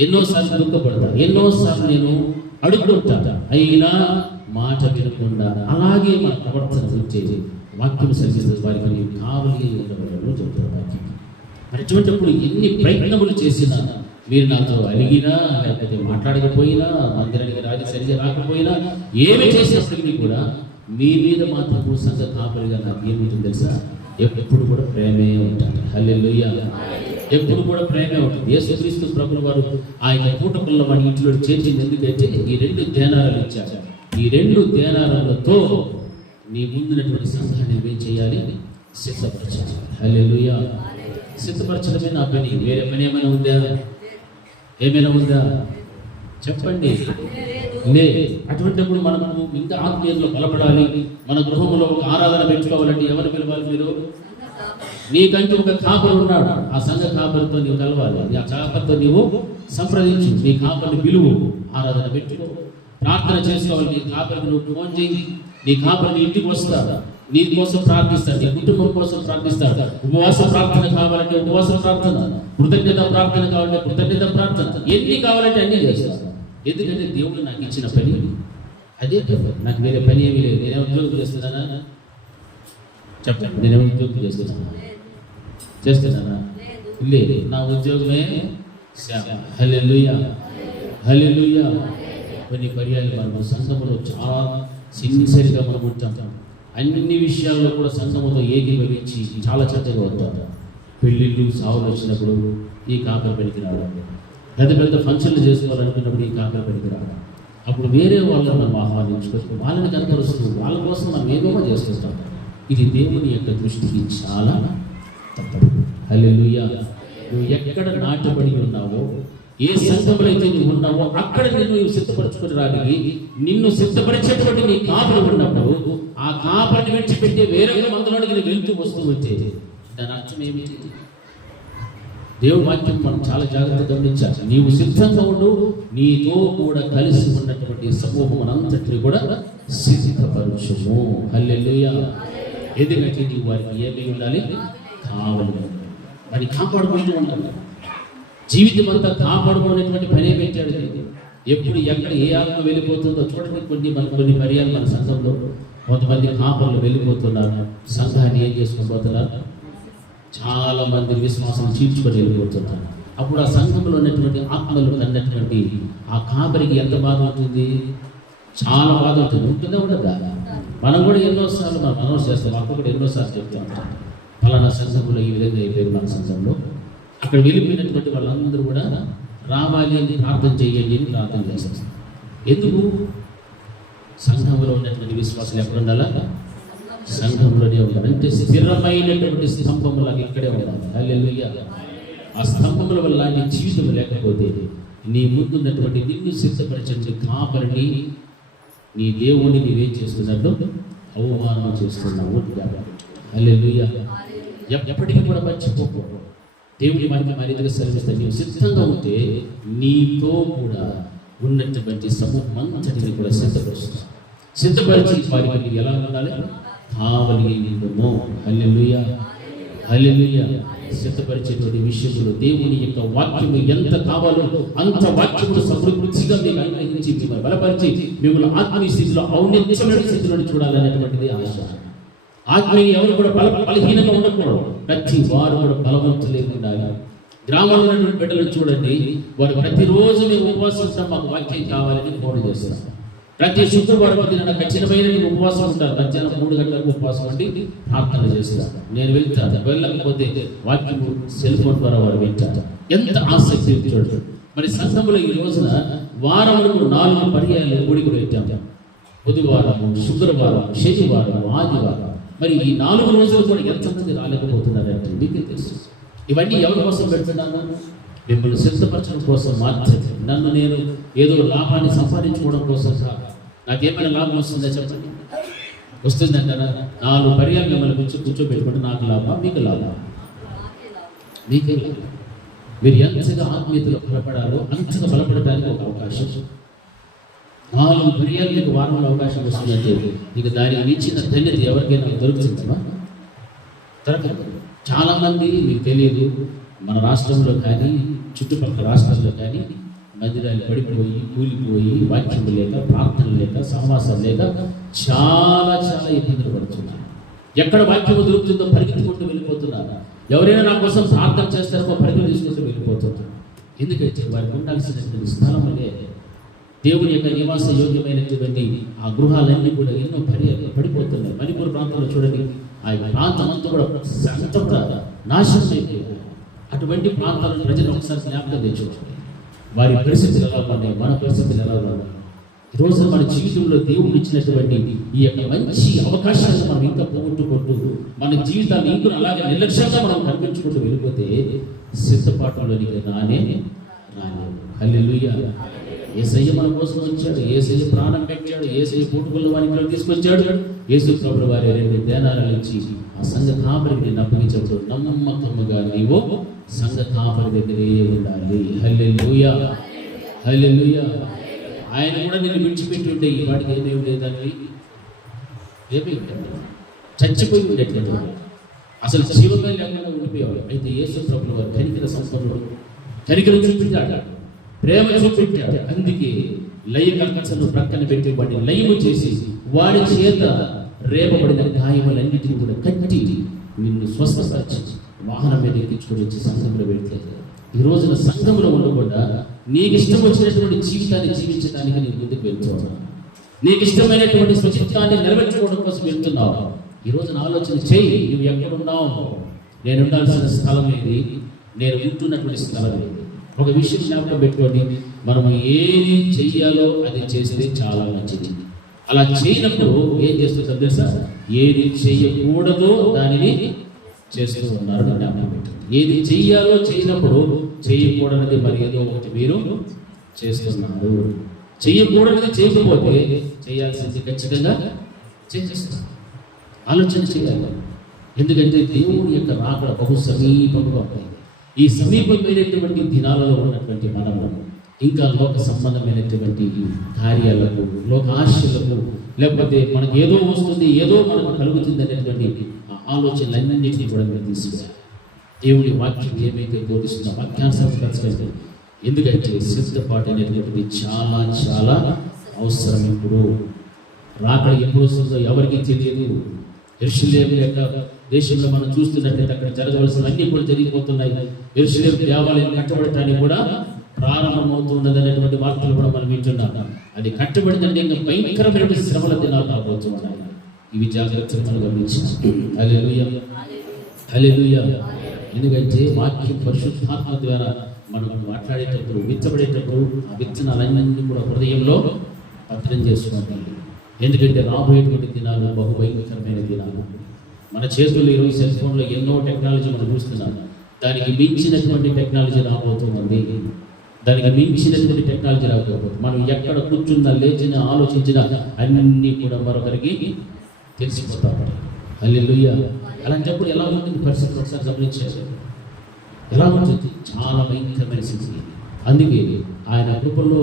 ఎన్నోసార్లు దుఃఖపడతారు, ఎన్నోసార్లు నేను అడుగుతుంటాను, అయినా మాట వినకుండా అలాగే మన ప్రవర్తన వచ్చేది. వాక్యం సరిచేసే వారికి నీవు కావలి ఉండవలను చెప్తారు వాక్యం. మరి అటువంటిప్పుడు ఎన్ని ప్రయత్నములు చేసినా, మీరు నాతో అడిగినా లేకపోతే మాట్లాడకపోయినా, మందిరానికి రాజు సరిగ్గా రాకపోయినా, ఏమి చేసినప్పటికీ కూడా మీ మీద మాత్రం సంఘ కాపరిగా నాకు ఏమిటో తెలుసా? ఎప్పుడు కూడా ప్రేమే ఉంటారు. హల్లెలూయా. ఎప్పుడు కూడా ప్రేమే ఉంటుంది. యేసుక్రీస్తు ప్రభువు వారు ఆయన కూటముల్లో మన ఇంట్లో చేర్చింది ఎందుకంటే ఈ 2 దేనారాలు ఇచ్చారు. ఈ 2 దేనారాలతో నీ ముందున్నటువంటి సంఘాన్ని ఏం చేయాలి? సిద్ధపరచాలి. హల్లెలూయా. సిద్ధపరచడమే నా పని. వేరే పని ఏమైనా ఉందా? ఏమైనా ఉందా? చెప్పండి. లే. అటువంటిప్పుడు మనము ఇంకా ఆత్మీయతలో బలపడాలి. మన గృహంలో ఒక ఆరాధన పెంచుకోవాలంటే ఎవరు పిలవాలి? మీరు నీకంటూ ఒక కాపరి ఉన్నాడు. ఆ సంఘ కాపరితో నీవు కలవాలి. ఆ కాపరితో నీవు సంప్రదించు. నీ కాపరిని పిలువు, ఆరాధన పెట్టుకో, ప్రార్థన చేసుకోవాలి. నీ కాపరికి నువ్వు ఫోన్ చేయి. నీ కాపరిని ఇంటికి వస్తాడు, నీ కోసం ప్రార్థిస్తాడు, నీ కుటుంబం కోసం ప్రార్థిస్తాడు. ఉపవాస ప్రార్థన కావాలంటే ఉపవాస ప్రార్థన, కృతజ్ఞత ప్రార్థన కావాలంటే కృతజ్ఞత ప్రార్థన, ఎన్ని కావాలంటే అన్ని చేస్తాడు. ఎందుకంటే దేవుడు నాకు ఇచ్చిన పని అదే పని. నాకు వేరే పని ఏమీ లేదు. నేనే ఉద్యోగం చేస్తున్నానా చెప్పండి. నేనే ఉద్యోగం చేస్తున్నానా? లేదు. నా ఉద్యోగమే సేవ. హల్లెలూయా, హల్లెలూయా. కొన్ని పర్యాలు మనం సంఘములో చాలా సిన్సియర్గా మనం ఉంటాం. అన్ని విషయాల్లో కూడా సంఘముతో ఏకీభవించి చాలా చక్కగా ఉంటారు. పెళ్ళిళ్ళు సావులు వచ్చినప్పుడు ఈ కాపరి పనికి రావడం, పెద్ద పెద్ద ఫంక్షన్లు చేసుకోవాలనుకున్నప్పుడు ఈ కాపరి పనికి రావడం, అప్పుడు వేరే వాళ్ళని మనం ఆహ్వానించుకొని వాళ్ళని కనపరుస్తూ వాళ్ళ కోసం మనం ఏదో చేస్తుంటాం. ఇది దేవుని యొక్క దృష్టికి చాలా తప్పదు. హల్లెలూయా. నువ్వు ఎక్కడ నాటబడి ఉన్నావో, ఏ సంఘంలో అయితే నువ్వు ఉన్నావో అక్కడ నిన్ను సిద్ధపరచుకుని రాగలిగి నిన్ను సిద్ధపరిచేటువంటి నీ కాపరి ఉన్నప్పుడు ఆ కాపరిని విడిచిపెట్టే వేరే మందులోనికి నువ్వు వెళ్తూ వస్తూ వచ్చే దాని అర్థం ఏమిటి? దేవుని వాక్యం మనం చాలా జాగ్రత్తగా గమనించాలి. నీవు సిద్ధంగా ఉండు, నీతో కూడా కలిసి ఉన్నటువంటి సమూహం అంతటిని కూడా సిద్ధపరచుము. హల్లెలూయా. ఎందుకంటే నీవు వారికి ఏమై ఉండాలి? కావాలి. వారిని కాపాడుకుంటూ ఉండాలి. జీవితం అంతా కాపాడుకునేటువంటి పనే పెట్టాడు. ఎప్పుడు ఎక్కడ ఏ ఆత్మ వెళ్ళిపోతుందో చూడండి. కొన్ని పర్యాలు మన సంఘంలో కొంతమంది కాపర్లు వెళ్ళిపోతున్నారు, సంఘాన్ని ఏం చేసుకొని పోతున్నారు, చాలా మంది విశ్వాసం చీల్చుకొని వెళ్ళిపోతున్నారు. అప్పుడు ఆ సంఘంలో ఉన్నటువంటి ఆత్మలు అన్నటువంటి ఆ కాపరికి ఎంత బాధ ఉంటుంది? చాలా బాధ ఉంటుంది. ఉంటుందా ఉండదా? మనం కూడా ఎన్నోసార్లు మనం అనౌన్స్ చేస్తాం. అప్పుడు కూడా ఎన్నోసార్లు చెప్తూ ఉంటాం, ఫలానా సంఘంలో ఈ విధంగా అయిపోయింది మన సంఘంలో. అక్కడ వెళ్ళిపోయినటువంటి వాళ్ళందరూ కూడా రావాలి అని ప్రార్థన చేయండి అని ప్రార్థన చేస్తారు. ఎందుకు? సంఘంలో ఉన్నటువంటి విశ్వాసం ఎక్కడ ఉండాలా? సంఘంలోనే ఉండాలి. అంటే స్థిరమైనటువంటి స్తంభములాగా ఇక్కడే ఉండాలి. హల్లెలూయా. ఆ స్తంభముల వల్ల నీ జీవితం లేకపోతే నీ ముందున్నటువంటి నిన్ను సిద్ధపరిచే కాపరిని నీ దేవుడిని నీవేం చేస్తున్నట్టు అవమానం చేస్తున్నావు. హల్లెలూయా. ఎప్పటికీ కూడా మర్చిపోకు. దేవుని వాక్యం మరింతగా సెలవిస్తే నీవు సిద్ధంగా ఉంటే నీతో కూడా ఉన్నటువంటి సమూహం అంతటిని కూడా సిద్ధపరిచి వారికి నీవు ఎలా ఉండాలి? కావలి ఉండము. హల్లెలూయా, హల్లెలూయా. సిద్ధపరిచేటువంటి విషయంలో దేవుని యొక్క వాక్యము ఎంత కావాలో అంత వాక్యమును సమృద్ధిగా మీకు అనుగ్రహించి మిమ్మల్ని బలపరిచి మిమ్మల్ని ఆత్మీయ స్థితిలో ఔన్నత్యమైన స్థితిలో చూడాలనేటువంటిది ఆశ. ఆత్మీయ ఎవరు కూడా బలహీనంగా ఉండకూడదు. ప్రతి వారు కూడా బలవంతులే ఉండాలి. గ్రామంలో ఉన్నటువంటి బిడ్డలను చూడండి, వారు ప్రతిరోజు మేము ఉపవాసం ఉంటాం, మాకు వాక్యం కావాలని ఫోన్ చేస్తాం. ప్రతి శుక్రవారం నాకు ఖచ్చితమైన ఉపవాసం ఉంటాను. మధ్యాహ్నం 3 గంటలకు ఉపవాసం అండి ప్రార్థన చేస్తాను. నేను వెళ్తాను. వెళ్ళకపోతే వాక్యము సెల్ ఫోన్ ద్వారా వారు వింటారు. ఎంత ఆసక్తి చూడండి. మరి సంఘంలో ఈ రోజున వారములకు 4 పర్యాయాలు గుడికి పెట్టాము. బుధవారము, శుక్రవారం, శనివారం, ఆదివారం. మరి ఈ 4 రోజులు కూడా ఎంతమంది రాలేకపోతున్నారంటే మీకు తెలుసు. ఇవన్నీ ఎవరి కోసం పెడుతున్నాను? మిమ్మల్ని సిద్ధపరచడం కోసం మాత్రమే. నన్ను నేను ఏదో లాభాన్ని సంపాదించుకోవడం కోసం కాదు. నాకేమైనా లాభం వస్తుందా చెప్పండి? వస్తుందంటారా? 4 పర్యాలు మిమ్మల్ని కూర్చోబెట్టుకుంటే నాకు లాభం, మీకు లాభం, మీకే లాభం. మీరు ఎంతగా ఆత్మీయతలో బలపడాలో అంతగా బలపడటానికి ఒక అవకాశం. 4 పర్యాలు మీకు వారంలో అవకాశం వస్తుందంటే మీకు దానికి మించిన ధన్యత ఎవరికైనా దొరుకుతుందా? దొరకదు. చాలామంది మీకు తెలియదు, మన రాష్ట్రంలో కానీ చుట్టుపక్కల రాష్ట్రాల్లో కానీ మందిరాలు పడిపోయి కూలిపోయి వాక్యం లేక, ప్రార్థన లేక, సహవాసం లేక చాలా చాలా ఇబ్బందులు పడుతున్నారు. ఎక్కడ వాక్యము దొరుకుతుందో పరిగెత్తుకుంటూ వెళ్ళిపోతున్నారు. ఎవరైనా నా కోసం ప్రార్థన చేస్తారో పరిగెత్తుకు తీసుకుంటూ వెళ్ళిపోతున్నారు. ఎందుకంటే వారికి ఉండాల్సినటువంటి స్థలములే దేవుని యొక్క నివాస యోగ్యమైనటువంటి ఆ గృహాలన్నీ కూడా ఎన్నో పడిపోతున్నాయి. మణిపూర్ ప్రాంతంలో చూడండి, ఆ ప్రాంతం అంతా కూడా నాశనం అయిపోయాయి. అటువంటి ప్రాంతాలను ప్రజలు ఒకసారి జ్ఞాపకం తెచ్చుకోండి. వారి పరిస్థితులు ఎలా ఉన్నాయి, మన పరిస్థితులు ఎలా ఉన్నాయి. ఈరోజు మన జీవితంలో దేవుడు ఇచ్చినటువంటి ఈ యొక్క మంచి అవకాశాలను మనం ఇంకా పోగొట్టుకుంటూ మన జీవితాన్ని ఇంకా అలాగే నిర్లక్ష్యంగా మనం కనిపించుకుంటూ వెళ్ళిపోతే సిద్ధపాటులోనికి రానే. హల్లెలూయా. యేసయ్య మన కోసం వచ్చాడు, యేసయ్య ప్రాణం పెట్టాడు, యేసయ్య పూటుకుల వారికి తీసుకొచ్చాడు. యేసు ప్రభువు వారి 2 దేనారాలు ఇచ్చి ఆ సంఘ కాపరికి నేను అప్పగించాడు. నమ్మకముగా నీవు సంఘ కాపరి దగ్గరే ఉండాలి. హల్లెలూయా, హల్లెలూయా. ఆయన కూడా నేను విడిచిపెట్టి ఉంటే ఈ వాడికి ఏమీ ఉండేదాన్ని, ఏమీ ఉండేది, చచ్చిపోయి ఉండేట్లేదు, అసలు జీవమే లేకుండా ఉండిపోయేవాడు. అయితే యేసు ప్రభువు వారు కనికర సంపన్నుడు, కనికరం చూపించాడు, ప్రేమ చూపెట్టాడు. అందుకే లయకర్తను ప్రక్కన పెట్టి వాడిని లయము చేసి వాడి చేత రేపబడిన గాయములన్నిటిని కూడా కట్టి నిన్ను స్వస్థపరిచి వాహనం మీద ఎక్కించుకొని వచ్చి సంఘంలో పెడితే ఈ రోజున సంఘంలో ఉండకుండా నీకు ఇష్టం వచ్చినటువంటి జీవితాన్ని జీవించడానికి నేను ముందుకు వెళ్తున్నావు. నీకు ఇష్టమైనటువంటి స్వచిత్తాన్ని నెరవేర్చుకోవడం కోసం వెళ్తున్నావు. ఈ రోజున ఆలోచన చేయి, నువ్వు ఎక్కడున్నావు, నేను ఉండాల్సిన స్థలం ఏది, నేను ఉంటున్నటువంటి స్థలం ఏది. ఒక విషయం జ్ఞాపకం పెట్టుకోండి, మనం ఏది చెయ్యాలో అది చేస్తే చాలా మంచిది. అలా చేయనప్పుడు ఏం చేస్తుందో తెలుసా, ఏది చెయ్యకూడదో దానిని చేస్తూ ఉన్నారు. జ్ఞాపకం పెట్టుకోండి, ఏది చెయ్యాలో చేయనప్పుడు చేయకూడనిది మరి ఏదో ఒకటి మీరు చేస్తున్నారు. చెయ్యకూడనిది చేయకపోతే చేయాల్సింది ఖచ్చితంగా చేసేస్తారు. ఆలోచన చేయాలి. ఎందుకంటే దేవుని యొక్క రాకడ బహు సమీపంగా ఉంటుంది. ఈ సమీపమైనటువంటి దినాలలో ఉన్నటువంటి మనము ఇంకా లోక సంబంధమైనటువంటి కార్యాలకు, లోక ఆశలకు, లేకపోతే మనకు ఏదో వస్తుంది, ఏదో మనకు కలుగుతుంది అనేటువంటి ఆలోచనలన్నింటినీ కూడా మీరు తీసుకురాలి. దేవుడి వాక్యం ఏమైతే బోధిస్తుందో వాక్యాన్ని, ఎందుకంటే సిద్ధపాటు అనేటువంటిది చాలా చాలా అవసరం. ఇప్పుడు రాకడ ఎప్పుడు వస్తుందో ఎవరికి తెలియదు. యెరూషలేము యొక్క దేశంలో మనం చూస్తున్నట్లయితే అక్కడ జరగవలసిన అన్ని కూడా జరిగిపోతున్నాయి. యెరూషలేము దేవాలయం కట్టబడటానికి కూడా ప్రారంభమవుతున్నది అనేటువంటి వార్తలు కూడా మనం వింటున్నాం. అది కట్టబడిందంటే ఇంకా భయంకరమైన శ్రమల దినాలు రాబోతున్నాయి. ఇవి జాగ్రత్తగా మనం గమనించాలి. హల్లెలూయా, హల్లెలూయా. ఎందుకంటే వాక్యం పరిశుద్ధాత్మ ద్వారా మనం మాట్లాడేటప్పుడు, విత్తబడేటప్పుడు ఆ విత్తనాలన్నీ కూడా హృదయంలో భద్రం చేసుకోవాలి. ఎందుకంటే రాబోయేటువంటి దినాలు బహుభయంకరమైన దినాలు. మన చేతుల్లో ఈరోజు సెల్ ఫోన్లో ఎన్నో టెక్నాలజీ మనం చూస్తున్నాం. దానికి మించినటువంటి టెక్నాలజీ రాబోతుంది. దానికి మించినటువంటి టెక్నాలజీ రాకపోతుంది. మనం ఎక్కడ కూర్చున్నా, లేచినా, ఆలోచించినా అన్నీ కూడా మరొకరికి తెలిసిపోతాం. హల్లెలూయా. అలాంటప్పుడు ఎలా ఉంటుంది పరిస్థితి ఒకసారి గమనించారు. ఎలా ఉంటుంది? చాలా భయంకరమైన స్థితి. అందుకే ఆయన కృపలో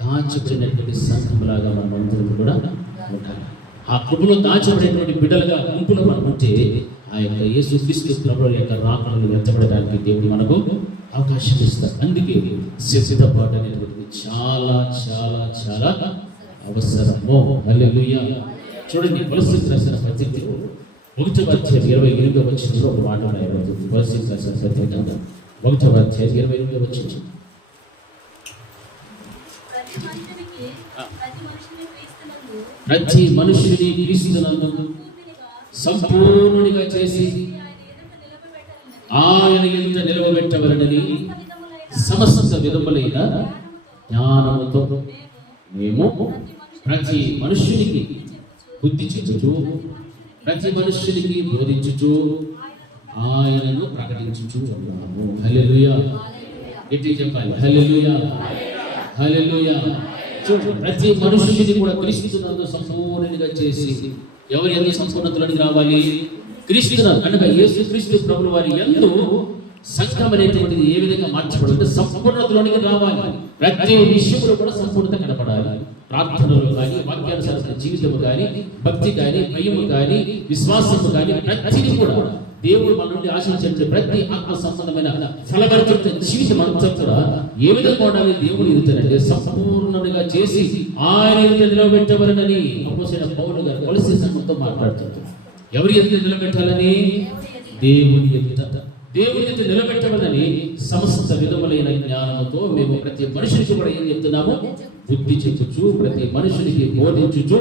దాచబడినటువంటి సంఘంలాగా మనం అందరం కూడా ఉండాలి. ఆ కృపలో దాచబడినటువంటి బిడ్డలుగా గుంపులో మనం ఉంటే ఆ యొక్క యేసుక్రీస్తు ప్రభువు యొక్క రాకడను ఎత్తబడడానికి దేవుడు మనకు అవకాశం ఇస్తారు. అందుకే సిద్ధపాటు అనేటువంటిది చాలా చాలా చాలా అవసరము. హల్లెలూయా. చూడండి, కొలస్సీయులకు రాసిన పత్రిక 1వ అధ్యాయం 28వ వచనంలో ఒక మాట రాయబడింది. కొలస్సీయులకు రాసిన పత్రిక 1వ అధ్యాయం 28వ వచనం, ప్రతి మనుషుని క్రీస్తునందు సంపూర్ణునిగా చేసి ఆయన ఎదుట నిలవబెట్టవలనని సమస్త విధములైన జ్ఞానముతో మేము ప్రతి మనుష్యునికి బుద్ధి చెప్పుచు, ప్రతి మనుష్యునికి బోధించుచు, ఆయనను ప్రకటించుచు ఉన్నాము. హల్లెలూయా. ఎట్టి చెప్పాలి, హల్లెలూయా, హల్లెలూయా. ప్రతి మనుషుని కూడా క్రీస్తునందు సంపూర్ణంగా చేసి, ఎవరు ఎంత సంపూర్ణతలోనికి రావాలి? క్రీస్తునందు అనగా యేసుక్రీస్తు ప్రభువు వారి యందు సంఘం అనేటువంటిది ఏ విధంగా మార్చబడుతుంది? సంపూర్ణతలోనికి రావాలి. ప్రతి విషయంలో కూడా సంపూర్ణత కనపడాలి. ప్రార్థనలు కానీ, వాక్యానుసారమైన జీవితము కానీ, భక్తి కానీ, భయము కానీ, విశ్వాసము కానీ, ప్రతిదీ కూడా దేవుడు మన నుండి ఆశించే ప్రతి ఆత్మ సంబంధమైన ఫలభరిత జీవితం అంతా కూడా ఏ విధంగా ఉండాలి? దేవుడు ఎదుగుతారంటే సంపూర్ణంగా చేసి ఆయన ఎదుట నిలబెట్టవలనని అపోస్తలుడైన పౌలు గారు కొలస్సీ సంఘంతో మాట్లాడుతున్నారు. ఎవరి ఎదుట నిలబెట్టాలని? దేవుని ఎదుట. దేవుని ఎదుట నిలబెట్టవలని సమస్త విధములైన జ్ఞానముతో మేము ప్రతి మనుషునికి కూడా ఏం చెప్తున్నాము? బుద్ధి చెప్పుచు, ప్రతి మనుషునికి బోధించుచు,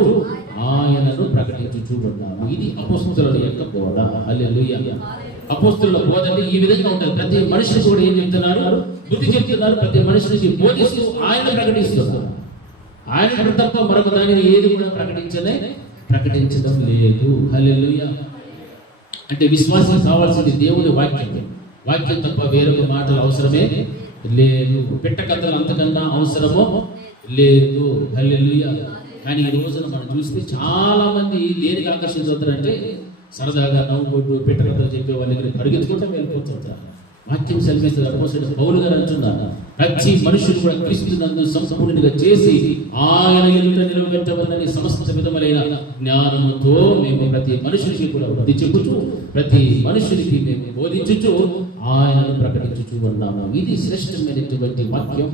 ఆయనను ప్రకటించుచు ఉన్నాము. ఇది అపోస్తలుల యొక్క బోధ. హల్లెలూయా. అపోస్తలుల బోధ అంటే ఈ విధంగా ఉంటుంది. ప్రతి మనిషికి కూడా ఏం చెప్తున్నారు? బుద్ధి చెప్తున్నారు. ప్రతి మనిషికి బోధిస్తూ ఆయన ప్రకటిస్తున్నారు. ఆయన తప్ప మరొక దానిని ఏది కూడా ప్రకటించడం లేదు. హల్లెలూయా. అంటే విశ్వాసం కావాల్సింది దేవుని వాక్యం. వాక్యం తప్ప వేరొక మాటలు అవసరమే లేదు. పెట్టకథలు అంతకన్నా అవసరమో లేదు. హల్లెలూయా. కానీ ఈ రోజున మనం చూస్తే చాలా మంది దేనికి ఆకర్షించవుతారంటే సరదాగా నవ్వుకుంటూ పెట్టకథలు చెప్పే వాళ్ళ దగ్గర పరిగెత్తుకుంటూ వెళ్ళిపోతుంటారు. వాక్యం సెలవిస్తుంది. అపోస్తలుడైన పౌలు గారు అంటున్నారు, ప్రతి మనుషులు కూడా క్రీస్తునందు సంపూర్ణంగా చేసి ఆయన ఎదుట నిలబెట్టవలనని సమస్త విధములైన జ్ఞానముతో మేము ప్రతి మనుషునికి కూడా బుద్ధి చెప్పుచు ప్రతి మనుషునికి మేము బోధించుచు ఆయనను ప్రకటించుచు ఉన్నాము. ఇది శ్రేష్టమైనటువంటి వాక్యం,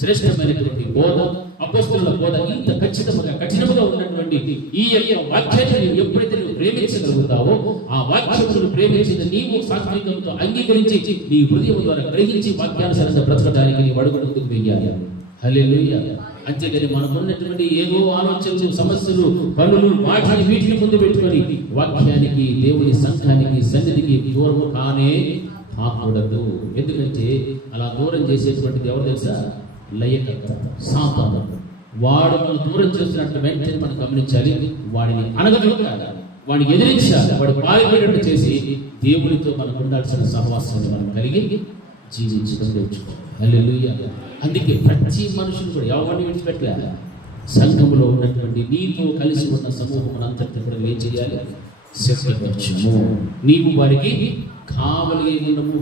శ్రేష్టమైనటువంటి బోధ, అపోస్తలుల బోధ. ఇంత కఠినముగా ఉన్నటువంటి ఈ యొక్క వాక్యాన్ని ఎప్పుడైతే నువ్వు ప్రేమించగలుగుతావో, ఆ వాక్యమును ప్రేమించిన నీవు సాత్వికంతో అంగీకరించి నీ హృదయం ద్వారా గ్రహించి వాక్యానుసారంగా బ్రతకడానికి నీ అడుగు ముందుకు వెయ్యాలి. హల్లెలూయా. అంతేగాని మనం ఉన్నటువంటి ఏదో ఆలోచనలు, సమస్యలు, పనులు, వాటిని వీటిని ముందు పెట్టుకొని వాక్యానికి, దేవుని సంఘానికి, సన్నిధికి దూరం కానే కాకూడదు. ఎందుకంటే అలా దూరం చేసేటువంటిది ఎవరు తెలుసా? లయకర్త, సాతాను. వాడు మనం దూరం చేస్తున్నట్టు వెంటనే మనం గమనించాలి. వాడిని అనగదొక్కాలి, వాడిని ఎదిరించాలి, వాడు పారిపోయేటట్టు చేసి దేవునితో మనకు ఉండాల్సిన సహవాసాన్ని మనం కలిగి జీవించడం నేర్చుకోవాలి. హల్లెలూయా. అందుకే ప్రతి మనుషులు కూడా ఎవరిని విడిచిపెట్టలే. సంఘములో ఉన్నటువంటి నీతో కలిసి ఉన్న సమూహం అంతటి కూడా ఏం చేయాలి? సిద్ధపరచము. నీవు వారికి కావలి ఉండము.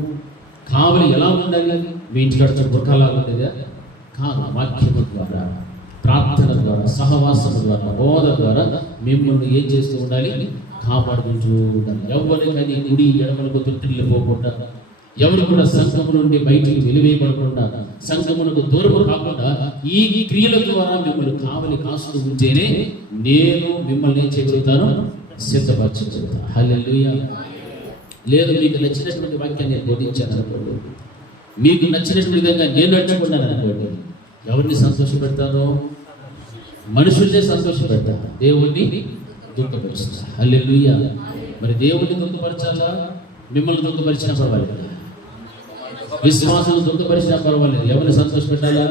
కావలి ఎలా ఉండాలి? మీ ఇంటికాడ గుర్రలాగా ఉండేదా? కాదు. వాక్యము ద్వారా, ప్రార్థన ద్వారా, సహవాసము ద్వారా, బోధ ద్వారా మిమ్మల్ని ఏం చేస్తూ ఉండాలి? కాపాడుకుంటూ ఉండాలి. ఎవరికని గుడి ఎడమలకు తొట్టిల్లు పోకుండా, ఎవరు కూడా సంఘము నుండి బయటికి వెలివేయబడకుండా, సంఘమునకు దూరము కాకుండా ఈ క్రియల ద్వారా మిమ్మల్ని కావలి కాస్తూ ఉంటేనే నేను మిమ్మల్ని ఏం చేయగలుగుతాను? సిద్ధపరచగలుగుతాను. హల్లెలూయా. లేదు, మీకు నచ్చినటువంటి వాక్యాన్ని నేను బోధించాను అనుకోండి, మీకు నచ్చినటువంటి విధంగా నేను నడుచుకున్నాను అనుకోండి, ఎవరిని సంతోషపెడతాను? మనుషుల్నే సంతోషపెడతాను, దేవుణ్ణి దుఃఖపరుస్తాను. హల్లెలూయా. మరి దేవుణ్ణి దుఃఖపరచాలా? మిమ్మల్ని దుఃఖపరిచినా పర్వాలేదు, విశ్వాసం దుఃఖపరిచినా పర్వాలేదు. ఎవరిని సంతోషపెట్టాలా?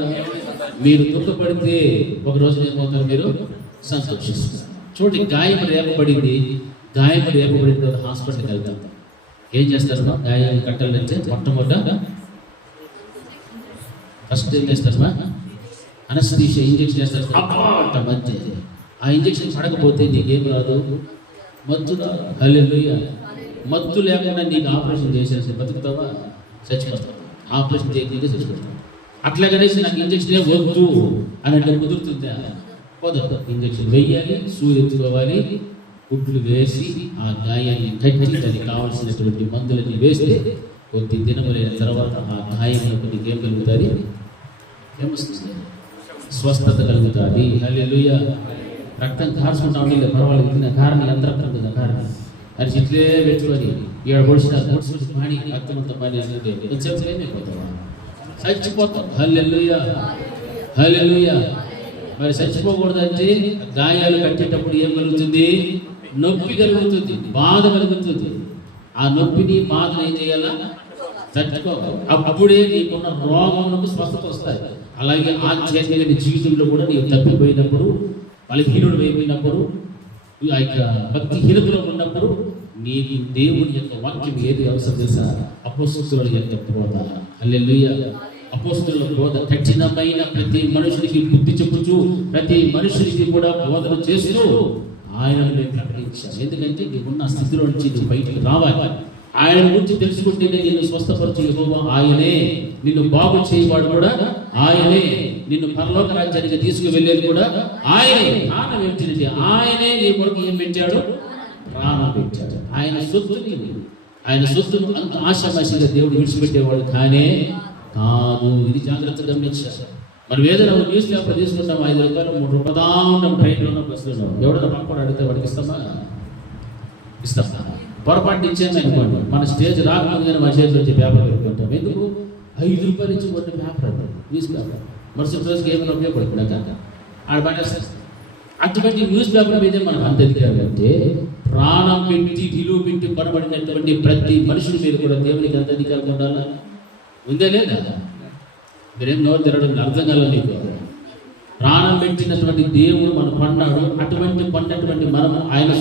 మీరు దుఃఖపడితే ఒకరోజు ఏమవుతారు? మీరు సంతోషిస్తారు. చూడండి, గాయం రేపబడింది, గాయం రేపబడిన తర్వాత హాస్పిటల్కి వెళ్తాం. ఏం చేస్తారు? గాయాలు కట్టాలంటే మొట్టమొదట ఫస్ట్ ఏం చేస్తారమ్మా? అనస్థీషియా ఇంజెక్షన్ చేస్తారు. అంత మంచి ఆ ఇంజెక్షన్ పడకపోతే నీకేం రాదు? మత్తు రాదు. హల్లెలూయా. మత్తు లేకుండా నీకు ఆపరేషన్ చేసేసి బతుకుతావా? చచ్చిపోతావు. ఆపరేషన్ చేయకుండా చచ్చిపోతావు. అట్లా కనేసి నాకు ఇంజక్షన్ వద్దు అని అంటే కుదురుతుందా? వద్దు. ఇంజక్షన్ వెయ్యాలి, సూది ఎత్తుకోవాలి, గుడ్లు వేసి ఆ గాయాన్ని కట్టి దానికి కావాల్సినటువంటి మందులని వేస్తే కొద్ది దినములైన తర్వాత ఆ గాయంలో నీకేం కలుగుతుంది? ఏమొస్తుంది? స్వస్థత కలుగుతుంది. హల్లెలూయా. రక్తం కార్చుకుంటా ఉండే పర్వాలేదు, తిన్న కారణం ఎంత రక్తం కదా కారణం అని చిట్లే పెట్టుకొని ఇక్కడ పొడిచిన మాడి రక్తం అంతా పని కొంచెం ఏమైపోతావా? చచ్చిపోతాం. హల్లెలూయా. హల్లెలూయా. మరి చచ్చిపోకూడదంటే గాయాలు కట్టేటప్పుడు ఏం కలుగుతుంది? నొప్పి కలుగుతుంది, బాధ కలుగుతుంది. ఆ నొప్పిని, బాధను ఏం చేయాలా? తట్టుకోవాలి. అప్పుడే నీకున్న రోగములకు స్వస్థత వస్తాయి. అలాగే ఆధ్యాత్మిక జీవితంలో కూడా నీవు తప్పిపోయినప్పుడు, బలహీనుడు అయిపోయినప్పుడు, ఆ యొక్క భక్తిహీనతలో ఉన్నప్పుడు నీకు దేవుని యొక్క వాక్యం ఏది అవసరం తెలుసా? అపోస్తలుల యొక్క బోధ. హల్లెలూయా. అపోస్తలుల బోధ కఠినమైన ప్రతి మనుషునికి బుద్ధి చెప్పుచు ప్రతి మనుషునికి కూడా బోధన చేస్తూ ఆయనను నేను ప్రకటించాను. ఎందుకంటే నీకున్న స్థితిలో నుంచి నువ్వు బయటికి రావాలి. ఆయన గురించి తెలుసుకుంటేనే నిన్ను స్వస్థపరచు యెహోవా ఆయనే, నిన్ను బాగు చేయవాడు కూడా ఆయనే, నిన్ను పరలోక రాజ్యానికి తీసుకువెళ్ళేది కూడా ఆయనే. కారణం ఏంటంటే ఆయనే నీ కొరకు ఏం పెట్టాడు? ప్రాణం పెట్టాడు. ఆయన సొత్తును అంత ఆశామాషిగా దేవుడు విడిచిపెట్టేవాడు కానే కాదు. ఇది జాగ్రత్తగా గమనించారు. మనం ఏదైనా న్యూస్ పేపర్ తీసుకుంటాం, 5 రూపాయలు 3 రూపాయలు ట్రైన్లో బస్సులో ఎవడన్నా పక్కన అడిగితే వాడికి ఇస్తామా? ఇస్తామా? పొరపాటు ఇచ్చాము అనుకోండి, మన స్టేజ్ రాకముందుగానే మన చేతిలో వచ్చి పేపర్ పెట్టుకుంటాం. ఎందుకు? 5 రూపాయలు ఇచ్చి కొట్టిన పేపర్ అది, న్యూస్ పేపర్. మరుసటి రోజుకి ఏమైనా ఉపయోగపడుతుంది ఆడ పడేస్తారు. అటువంటి న్యూస్ పేపర్ మీదే మనకు అంత అధికారం అంటే ప్రాణం పెట్టి విలువ పెట్టి కొనబడినటువంటి ప్రతి మనుషుల మీద కూడా దేవునికి అంత అధికారం ఉండాలా? ఉందే లేదా? మీరేం నోరు తిరగడం అర్థం కాలేదు నీకు. ప్రాణం పెట్టినటువంటి దేవుడు మనం కొన్నాడు. అటువంటి కొన్నటువంటి మనం ఆయన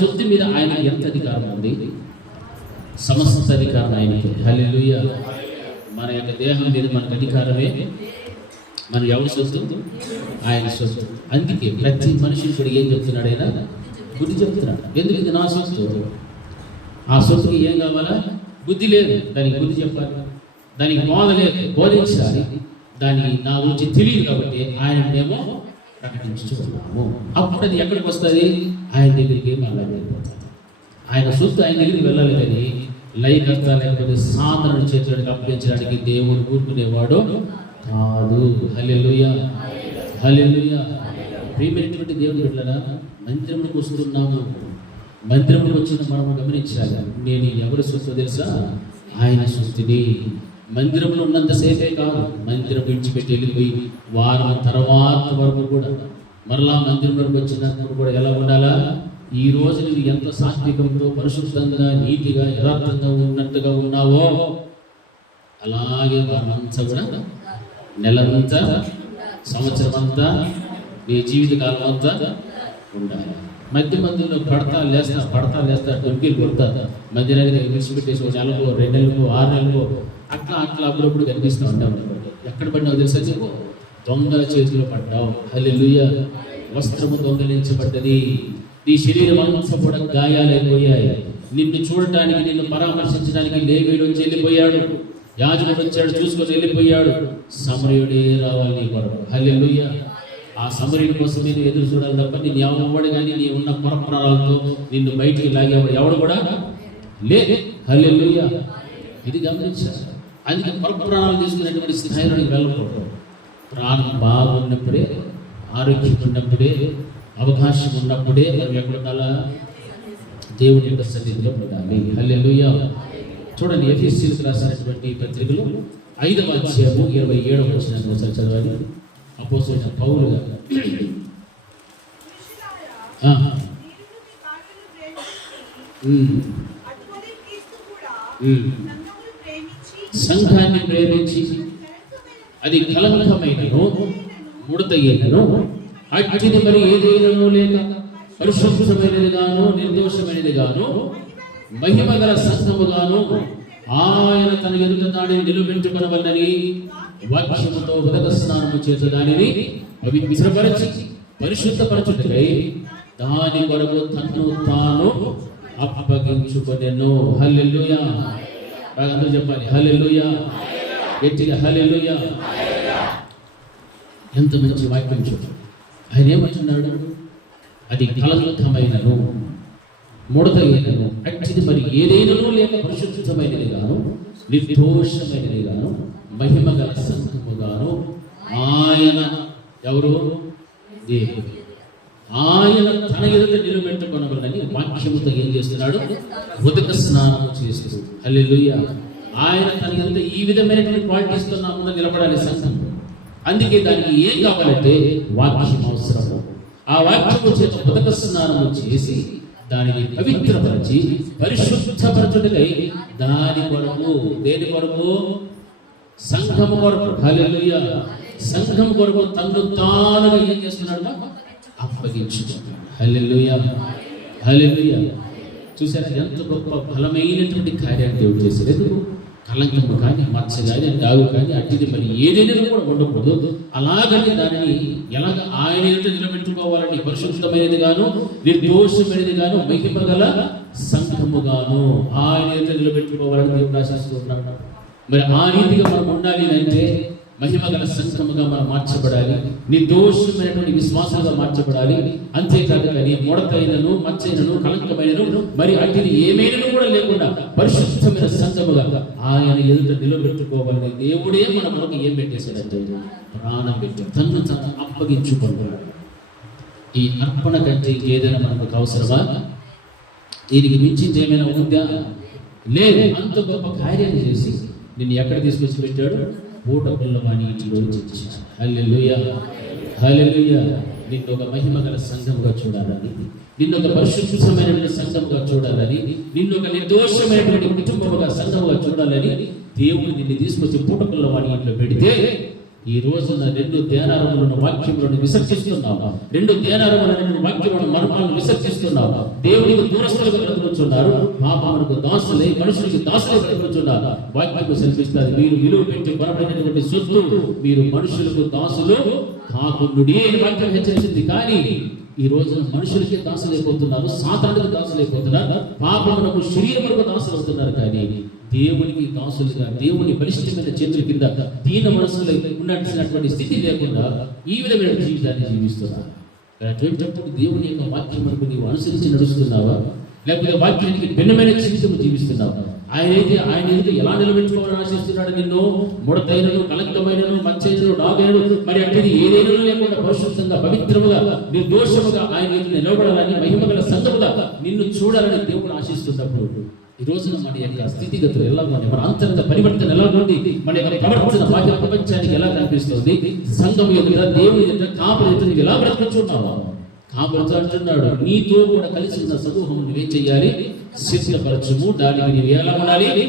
సొత్తు మీద ఆయనకి ఎంత అధికారం ఉంది? సమస్త అధికారం ఆయనకి. హల్లెలూయా. మన యొక్క దేహం మీద మనకు అధికారమే. మన ఎవరి సొత్తు? ఆయన సొత్తు. అందుకే ప్రతి మనిషిని కూడా ఏం చెప్తున్నాడు ఆయన? బుద్ధి చెప్తున్నాడు. ఎందుకు? ఇది నా సొత్తు. ఆ సొత్తుకి ఏం కావాలా? బుద్ధి లేదు, దానికి బుద్ధి చెప్పాలి. దానికి బోధ లేదు, బోధించాలి. దానికి నా గురించి తెలియదు కాబట్టి ఆయన ఏమో ప్రకటించుకున్నాము. అప్పుడు అది ఎక్కడికి వస్తుంది? ఆయన దగ్గరికి వెళ్ళాలి. ఆయన సొత్తు ఆయన దగ్గరికి వెళ్ళాలి. కానీ లైకర్త లేకపోతే సాధన చేతులకు అప్పగించడానికి దేవుడు కూర్చునేవాడు కాదు. హల్లెలూయా, హల్లెలూయా. ప్రియమైనటువంటి దేవుని బిడ్డలారా, మందిరంలోకి వస్తున్నాము. మందిరంలోకి వచ్చిన మనము గమనించాలి, నేను ఎవరి సొత్తు తెలుసా? ఆయన సొత్తుని. మందిరంలో ఉన్నంతసేపే కాదు, మందిరం విడిచిపెట్టి వెళ్ళిపోయి వారం తర్వాత వరకు కూడా మరలా మందిరంలోకి వచ్చినప్పుడు కూడా ఎలా ఉండాలా? ఈ రోజు నువ్వు ఎంత సాత్వికంతో, పరిశుద్ధంగా, నీతిగా, యథార్థంగా ఉన్నట్టుగా ఉన్నావో అలాగే వారమంతా కూడా, నెలంతా, సంవత్సరం అంతా, నీ జీవితకాలం అంతా ఉండాలి. మధ్యలో పడతా లేస్తా డొంకిలు కొడతా మందిరానికి విడిచిపెట్టేసి 1 నెలకు, 2 నెలలకు, 6 నెలలకు అట్లా అప్పుడప్పుడు కనిపిస్తూ ఉంటాం. ఎక్కడ పడినావు తెలుసా? చెప్పు, దొంగల చేతిలో పడ్డావు. హల్లెలూయా. వస్త్రము దొంగలించబడ్డది. నీ శరీరం అంతా కూడా గాయాలైపోయాయి. నిన్ను చూడటానికి, నిన్ను పరామర్శించడానికి లేవీయుడు వచ్చి వెళ్ళిపోయాడు. యాజకుడు వచ్చాడు, చూసుకొని వెళ్ళిపోయాడు. సమరయుడే రావాలి నీ కొరకు. హల్లెలూయా. ఆ సమరయుడి కోసమే నువ్వు ఎదురు చూడాలి తప్ప నిన్ను ఎవడు కానీ నీ ఉన్న పరప్రాణాలతో నిన్ను బయటికి లాగేవాడు ఎవడు కూడా లే. హల్లెలూయా. ఇది గమనించాలి. అందుకే పరప్రాణాలు తీసుకునేటువంటి స్థాయిలోకి వెళ్ళకూడదు. ప్రాణం బాగున్నప్పుడే, ఆరోగ్యం ఉన్నప్పుడే, అవకాశం ఉన్నప్పుడే మనం ఎక్కడుండాలా? దేవుని యొక్క సన్నిధిలో ఉండాలి. హల్లెలూయా. చూడండి, ఎఫెసీయులకు రాసినటువంటి పత్రికలో 5వ అధ్యాయము 27వ వచనాన్ని ఒకసారి చదవాలి. అపోస్తలుడైన పౌలు గారు సంఘాన్ని ప్రేమించి అది కలంకమైనను ముడతయ్యేనను అట్టిది మరి ఏదైనాను లేక పరిశుద్ధమైనది గాను నిర్దోషమైనది గాను మహిమ గల సంఘముగాను ఆయన తన ఎదుట దానిని నిలువెంచుకొనవలెనని వాక్యముతో ఉదక స్నానము చేత దానిని పవిత్రపరచి పరిశుద్ధపరచుటకై దాని కొరకు తన్ను తాను అప్పగించుకొనెను. హల్లెలూయా. అందరూ చెప్పాలి హల్లెలూయా. గట్టిగా హల్లెలూయా. ఎంత మంచి వాక్యం చూడండి. ఆయన ఏమంటున్నాడు? అది కలంకమైనను ముడతయ్యేనను అట్టిది మరి ఏదైనాను లేక పరిశుద్ధమైనది గాను నిర్దోషమైనది గాను మహిమ గల సంఘముగాను ఆయన ఎవరు? దేవుడు. ఆయన తన ఎదుట నిలబెట్టుకొనవలెనని వాక్యముతో ఏం చేస్తున్నాడు? ఉదక స్నానము చేస్తూ. హల్లెలూయా. ఆయన తన ఎదుట ఈ విధమైనటువంటి క్వాలిటీస్తో నా ముందు నిలబడాలి సంఘం. అందుకే దానికి ఏం కావాలంటే వాక్యం అవసరము. ఆ వాక్యము చేత ఉదక స్నానము చేసి దానిని పవిత్రపరిచి పరిశుద్ధపరచుటకై దాని కొరకు, దేని కొరకు? సంఘము కొరకు. హల్లెలూయా. సంఘం కొరకు తన్ను తానుగా ఏం చేస్తున్నాడు? అప్పగించుకున్నాడు. హల్లెలూయా, హల్లెలూయా. చూసారా ఎంత గొప్ప బలమైనటువంటి కార్యాన్ని దేవుడు చేశాడు. ఎందుకు? కలంకము కానీ, మచ్చ కానీ, దాగు కానీ, అట్టిది మరి ఏదైనా కూడా ఉండకూడదు. అలాగని దానిని ఎలాగ ఆయన ఎదుట నిలబెట్టుకోవాలని పరిశుద్ధమైనది గాను నిర్దోషమైనది గాను మహిమ గల సంఘముగాను ఆయన ఎదుట నిలబెట్టుకోవాలని దేవుడు ఆశిస్తూ ఉన్నాడు. మరి ఆ రీతిగా మనం ఉండాలి అంటే మహిమ గల సంఘముగా మనం మార్చబడాలి. నిర్దోషమైనటువంటి విశ్వాసంగా మార్చబడాలి. అంతేకాదు కానీ ముడతైనను, మచ్చైనను, కలంకమైనను మరి అట్టిది ఏమైనా కూడా లేకుండా పరిశుద్ధమైన సంఘముగా ఆయన ఎదుట నిలబెట్టుకోవాలని దేవుడే మన మనకు ఏం పెట్టేశాడంటే ప్రాణం పెట్టి తన్ను తను అప్పగించుకున్నాడు. ఈ అర్పణ కంటే ఏదైనా మనకు అవసరమా? దీనికి మించింది ఏమైనా ఉందా? లేదు. అంత గొప్ప కార్యాన్ని చేసి నిన్ను ఎక్కడ తీసుకొచ్చి పెట్టాడు? పూటపుల్లవాని ఇంటిలో చేర్చాడు. హల్లెలూయా, హల్లెలూయా. నిన్ను ఒక మహిమ గల సంఘంగా చూడాలని, నిన్ను ఒక పరిశుద్ధమైనటువంటి సంఘంగా చూడాలని, నిన్ను ఒక నిర్దోషమైనటువంటి కుటుంబముగా సంఘముగా చూడాలని దేవుడు నిన్ను తీసుకొచ్చి పూటపుల్లవాని ఇంట్లో పెడితే ఈ రోజున 2 ధ్యానారములను వాక్యములను విసర్జిస్తున్నావు. 2 ధ్యానారములను వాక్యములను మర్మాలను విసర్జిస్తున్నావు. దేవునికి దూరస్తులుగా బ్రతుకుతున్నారు. పాపమునకు దాసులై మనుషులకి దాసులై బ్రతుకుతున్నారు. వాక్యము సెలవిస్తారు, మీరు విలువ పెట్టి కొనబడినటువంటి సొత్తు మీరు మనుషులకు దాసులు కాకుండుడి అని వాక్యం హెచ్చరించింది. కానీ ఈ రోజున మనుషులకి దాసులైపోతున్నారు, సాతానులకు దాసులైపోతున్నారు, పాపమునకు శరీరములకు దాసులు అవుతున్నారు. కానీ దేవునికి దాసులుగా, దేవుని బలిష్టమైన చేతుల కింద దీన మనసులో ఉన్నటువంటి స్థితి లేకుండా ఈ విధమైన జీవితాన్ని జీవిస్తున్నారు. అటువంటిప్పుడు దేవుని యొక్క వాక్యం వరకు నీవు అనుసరించి నడుస్తున్నావా, లేకపోతే వాక్యానికి భిన్నమైన జీవితం జీవిస్తున్నావా? ఆయన ఎలా నిలబెట్టుకోవాలని ఆశిస్తున్నాడు? నిన్ను ముడతైనను, కలంకమైనను, మచ్చైనను, డాగైనను, మరి అట్టిది ఏదైనా లేకుండా పరిశుద్ధంగా, పవిత్రముగా, నిర్దోషముగా ఆయన నిలబడాలని, మహిమగల సంఘముగా నిన్ను చూడాలని దేవుడు ఆశిస్తున్నప్పుడు ఈ రోజున మన యొక్క స్థితిగతులు ఎలా ఉన్నాయి, మన అంతరంగ పరివర్తన ఎలా ఉంది, మన యొక్క ప్రవర్తన బాహ్య ప్రపంచానికి ఎలా కనిపిస్తుంది, సంఘం ఎదుట, దేవుని ఎదుట, కాపుల ఎదుట ఎలా బ్రతుకుతున్నావా? కాపులతో అంటున్నాడు, నీతో కూడా కలిసి ఉన్న సమూహం నువ్వేం చెయ్యాలి? సిద్ధపరచుము, దానికి నీవు ఎలా ఉండాలి?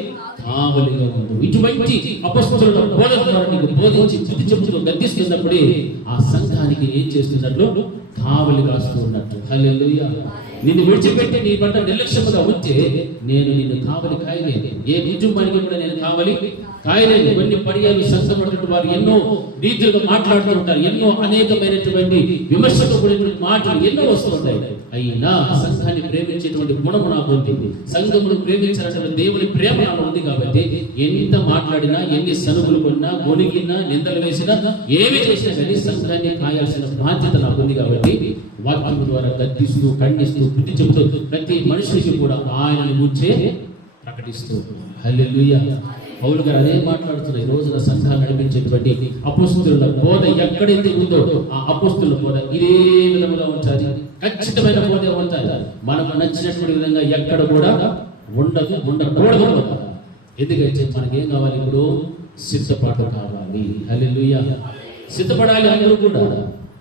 కావలిగా ఉండు. ఇటువంటి అపొస్తలుల బోధ ద్వారా నీకు బోధించి బుద్ధి చెబుతూ గద్దిస్తున్నప్పుడే ఆ సంఘానికి ఏం చేస్తున్నట్లు? కావలి కాస్తూ ఉన్నట్టు. హల్లెలూయా. నిన్ను విడిచిపెట్టి నీ పట్ల నిర్లక్ష్యముగా ఉంటే నేను నిన్ను కావలి కాయలేను. ఏ కుటుంబానికి కూడా నేను కావలి కాయలేను. కొన్ని పర్యాలు సంఘపడినటువంటి వారు ఎన్నో రీతిలో మాట్లాడుతూ ఉంటారు, ఎన్నో అనేకమైనటువంటి విమర్శతో కూడినటువంటి మాటలు ఎన్నో వస్తుంటాయి. అయినా సంఘాన్ని ప్రేమించేటువంటి గుణము నాకు ఉంది, సంఘమును ప్రేమించాలంటే దేవుని ప్రేమ నాకు ఉంది. కాబట్టి ఎంత మాట్లాడినా, ఎన్ని సనుగులు కొన్నా, గొనిగినా, నిందలు వేసినా, ఏమి చేసినా కానీ సంఘాన్ని కాయాల్సిన బాధ్యత నాకు ఉంది. కాబట్టి వాక్యం ద్వారా గద్దిస్తూ, ఖండిస్తూ, బుద్ధి చెబుతూ ప్రతి మనిషికి కూడా ఆయనను గురించే ప్రకటిస్తూ. హల్లెలూయా. పౌలు గారు అదే మాట్లాడుతున్నారు. ఈ రోజున సంఘాన్ని నడిపించేటువంటి అపొస్తలుల బోధ ఎక్కడైతే ఉందో ఆ అపొస్తలుల బోధ ఇదే విధముగా ఉంచాలి, ఖచ్చితమైన బోధ ఉంచాలి. మనకు నచ్చినటువంటి విధంగా ఎక్కడ కూడా ఉండకూడదు. ఎందుకంటే మనకేం కావాలి? ఇప్పుడు సిద్ధపాటు కావాలి. హల్లెలూయా. సిద్ధపడాలి అందరూ కూడా.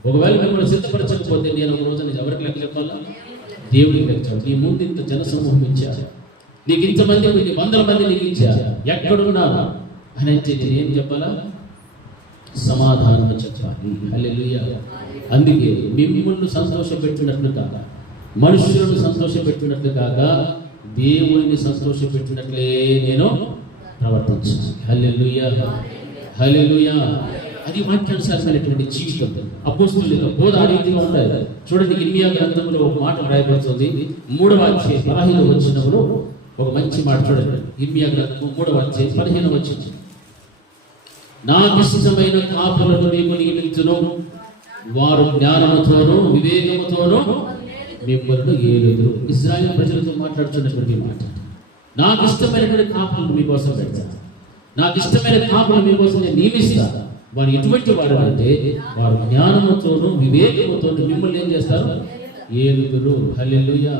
ఒకవేళ మిమ్మల్ని సిద్ధపరచకపోతే నేను ఒక రోజున ఎవరికి లెక్క చెప్పాలా? దేవుడికి లెక్క చెప్పాలి. నీ ముందు ఇంత జనసమూహం ఇచ్చారు, నీకు ఇంతమంది, కొన్ని వందల మంది నీకు ఇచ్చారు, ఎక్కడున్నారు అని అంటే నేనేం చెప్పాలా? సమాధానం చెప్పాలి. హల్లెలూయా. అందుకే మిమ్మల్ని సంతోషపెట్టినట్లు కాక, మనుషులను సంతోషపెట్టినట్లు కాక, దేవుడిని సంతోషపెట్టినట్లే నేను ప్రవర్తించాను. హల్లెలూయా. హల్లెలూయా. అది వాక్యానుసారమైనటువంటి జీవితం. అపొస్తలుల యొక్క బోధ ఆ రీతిగా ఉంటాయి. చూడండి, ఇర్మియా గ్రంథంలో ఒక మాట రాయబడుతుంది. 3వ అధ్యాయం 15వ వచనంలో ఒక మంచి మాట చూడండి. ఇర్మియా గ్రంథము 3వ అధ్యాయం 15వ వచనం. నాకు ఇష్టమైన కాపులను మీకు నియమించును, వారు జ్ఞానముతోనూ వివేకముతోనూ మిమ్మల్ని ఏలుదురు. ఇశ్రాయేలు ప్రజలతో మాట్లాడుతున్నటువంటి మాట. నాకు ఇష్టమైనటువంటి కాపులను మీకోసం పెడతాను, నాకు ఇష్టమైన కాపులను మీకోసం నేను నియమిస్తాను. వారు ఎటువంటి వారు అంటే వారు జ్ఞానముతోనూ వివేకముతోనూ మిమ్మల్ని ఏం చేస్తారు? ఏలుదురు. హల్లెలూయా.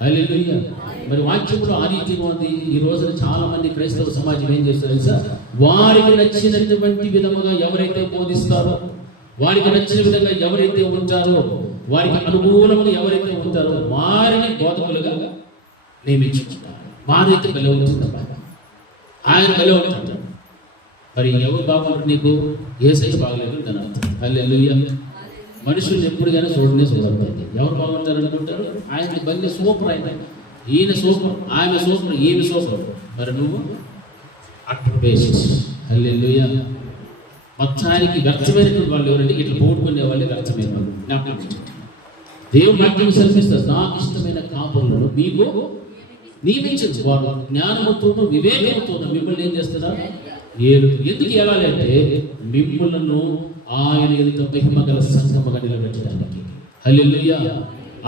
హల్లెలూయా. మరి వాక్యంలో ఆ రీతిగా ఉంది. ఈ రోజున చాలా మంది క్రైస్తవ సమాజం ఏం చేస్తారు తెలుసా? వారికి నచ్చినటువంటి విధముగా ఎవరైతే బోధిస్తారో, వారికి నచ్చిన విధంగా ఎవరైతే ఉంటారో, వారికి అనుకూలంగా ఎవరైతే ఉంటారో వారిని బోధకులుగా నియమించుకుంటారు. వారైతే బలి అవుతుందన్నమాట. ఆయన బలి అవుతుంటాడు. మరి ఎవరు బాగుంటారు? నీకు యేసయ్య బాగలేదు అని అర్థం. హల్లెలూయా. మనుషులు ఎప్పుడుగానే చూడబడతాయి. ఎవరు బాగుంటారు అనుకుంటారు? ఆయన బలి సూపర్, ఈయన సూపర్, ఆయన సూపర్, ఈయన సూపర్. మరి నువ్వు అక్కడ బేసిస్. హల్లెలూయా. మొత్తానికి వ్యర్థమైనటువంటి వాళ్ళు ఎవరంటే ఇట్లా పోగొట్టుకునే వాళ్ళే వ్యర్థమైన వాళ్ళు. దేవుడు వాక్యం సరిపిస్తారు. నాకు ఇష్టమైన కాపులను మీకు నియమించదు, వారు జ్ఞానముతోనూ వివేకముతోనూ మిమ్మల్ని ఏం చేస్తున్నారు? ఎందుకు ఏలాలి అంటే మిమ్మల్ని ఆయన ఎదుట మహిమగల సంఘముగా నిలబెట్టడానికి. హల్లెలూయా.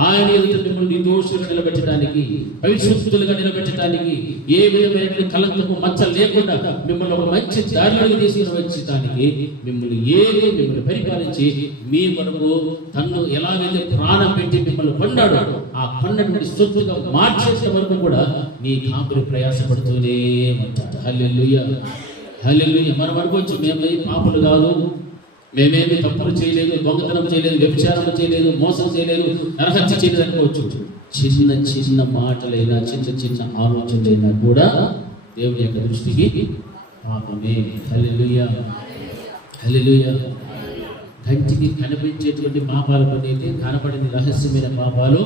ఆయన ఎదుట మిమ్మల్ని నిర్దోషులుగా నిలబెట్టడానికి, పరిశుద్ధులుగా నిలబెట్టడానికి, ఏ విధమైన కలంకము మచ్చ లేకుండా మిమ్మల్ని ఒక మంచి దారిలోకి తీసుకుని వచ్చడానికి, మిమ్మల్ని పరిపాలించి మీ కొరకు తన్ను ఎలాగైతే ప్రాణం పెట్టి మిమ్మల్ని కొన్నాడో ఆ కొన్నటువంటి సొత్తుగా మార్చేసే వరకు కూడా నీ కాపురి ప్రయాసపడుతూనే ఉంటాడు. హల్లెలూయా. హల్లెలూయా. మనం అనుకోవచ్చు మేమేమి పాపులు కాదు, మేమేమి తప్పులు చేయలేదు, దొంగతనం చేయలేదు, వ్యభిచారం చేయలేదు, మోసం చేయలేదు, నరహత్య చేయలేదు అనుకోవచ్చు. చిన్న చిన్న మాటలైనా, చిన్న చిన్న ఆలోచనలైనా కూడా దేవుని యొక్క దృష్టికి పాపమే. హల్లెలూయా. హల్లెలూయా. కంటికి కనిపించేటువంటి పాపాలు కొన్ని అయితే, కనపడిన రహస్యమైన పాపాలు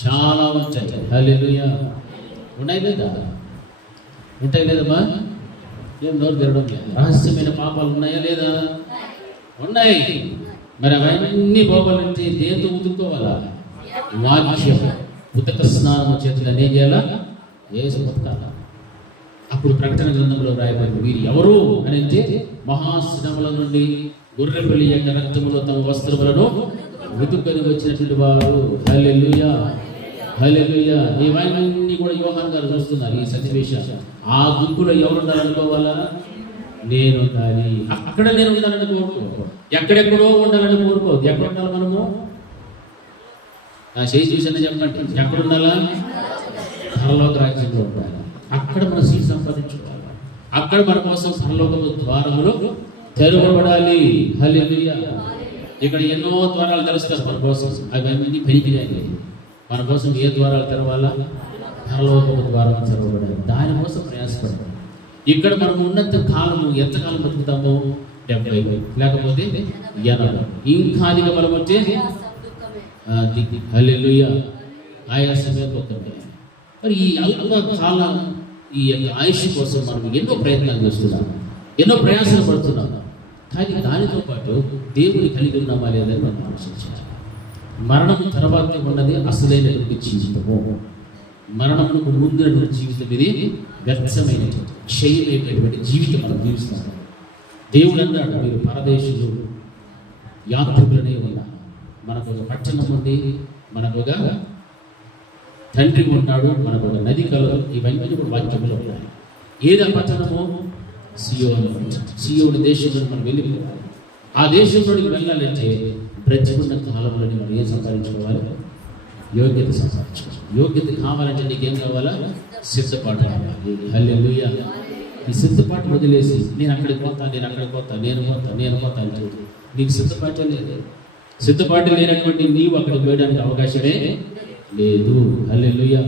చాలా ఉంటాయి. హల్లెలూయా. ఉన్నాయి లేదా? ఉంటాయి లేదమ్మా? ఏం నోరు తెరవడం లేదు. రహస్యమైన పాపాలు ఉన్నాయా లేదా? ఉన్నాయి. మరి అవన్నీ పోవాలంటే దేంతో ఉతుక్కోవాలా? వాక్యం. ఉతక స్నానం చేతులు ఏం చేయాలా? వేసి ఉతకాల. అప్పుడు ప్రకటన గ్రంథంలో రాయబడింది, వీరు ఎవరు అని అంటే, మహాశ్రమల నుండి గొర్రెపిల్లి యొక్క రక్తములో తమ వస్త్రములను ఉతుకొని వచ్చినటువంటి వారు. హల్లెలూయా, హల్లెలూయా. ఇవన్నీ కూడా యోహాన్ గారు చూస్తున్నారు ఈ సన్నివేశాలు. ఆ గుంపులో ఎవరు ఉండాలనుకోవాలా? నేను ఉండాలి. అక్కడ నేను ఉండాలని కోరుకో. ఎక్కడెక్కడో ఉండాలని కోరుకోవద్దు. ఎక్కడ ఉండాలి మనము? నా చేయి చూసని చెప్పండి. ఎక్కడ ఉండాలా? పరలోక రాజ్యంలో ఉండాలి. అక్కడ మన సీట్ సంపాదించుకోవాలి. అక్కడ మన కోసం పరలోక ద్వారములు తెరవబడాలి. హల్లెలూయా. ఇక్కడ ఎన్నో ద్వారాలు తెరుస్తారు మన కోసం. అవన్నీ పెరిగినాయి. మన కోసం ఏ ద్వారాలు తెరవాలా? పరలోక ద్వారం తెరవబడాలి. దానికోసం ప్రయాసపడాలి. ఇక్కడ మనం ఉన్నంత కాలము, ఎంతకాలం బతుకుతామో? 70, లేకపోతే 80. ఇంకా అధిక బలం వచ్చే హల్లెలూయా. ఆయాసమే దుఃఖమే. మరి ఈ అల్ప కాలం, ఈ యొక్క ఆయుష్ కోసం మనం ఎన్నో ప్రయత్నాలు చేస్తున్నాం, ఎన్నో ప్రయాసాలు పడుతున్నాం. కానీ దానితో పాటు దేవుని కలిగి ఉన్నామా లేదని మనం ఆలోచించాలి. మరణం తర్వాత ఉన్నది అసలైనటువంటి జీవితము. మరణమునకు ముందున్నటువంటి జీవితం ఇది వ్యర్థమైనటువంటి, క్షయమైనటువంటి జీవితం మనం జీవిస్తాం. దేవుడు అన్నాడు, మీరు పరదేశులు, యాత్రికులనే ఉన్నారు. మనకు ఒక పట్టణం ఉంది, మనకు ఒక తండ్రి ఉన్నాడు, మనకు ఒక నది కలదు. ఇవన్నీ కూడా వాక్యంలో ఉన్నాయి. ఏదా పట్టణము? సియోను. సియోను దేశంలో మనం వెళ్ళిపోవాలి. ఆ దేశంలోకి వెళ్ళాలంటే బ్రతికున్న కాలంలోని మనం ఏం సంపాదించుకోవాలి? యోగ్యత సంపాదించుకోవాలి. యోగ్యత కావాలంటే నీకేం కావాలా? సిద్ధపాటు కావాలి. హల్లెలూయా. ఈ సిద్ధపాటు వదిలేసి నేను అక్కడికి పోతా, నేను అక్కడికి పోతా, నేను పోతా అంటే నీకు సిద్ధపాటు లేదు. సిద్ధపాటు లేనటువంటి నీవు అక్కడికి పోయడానికి అవకాశమే లేదు. హల్లెలూయా.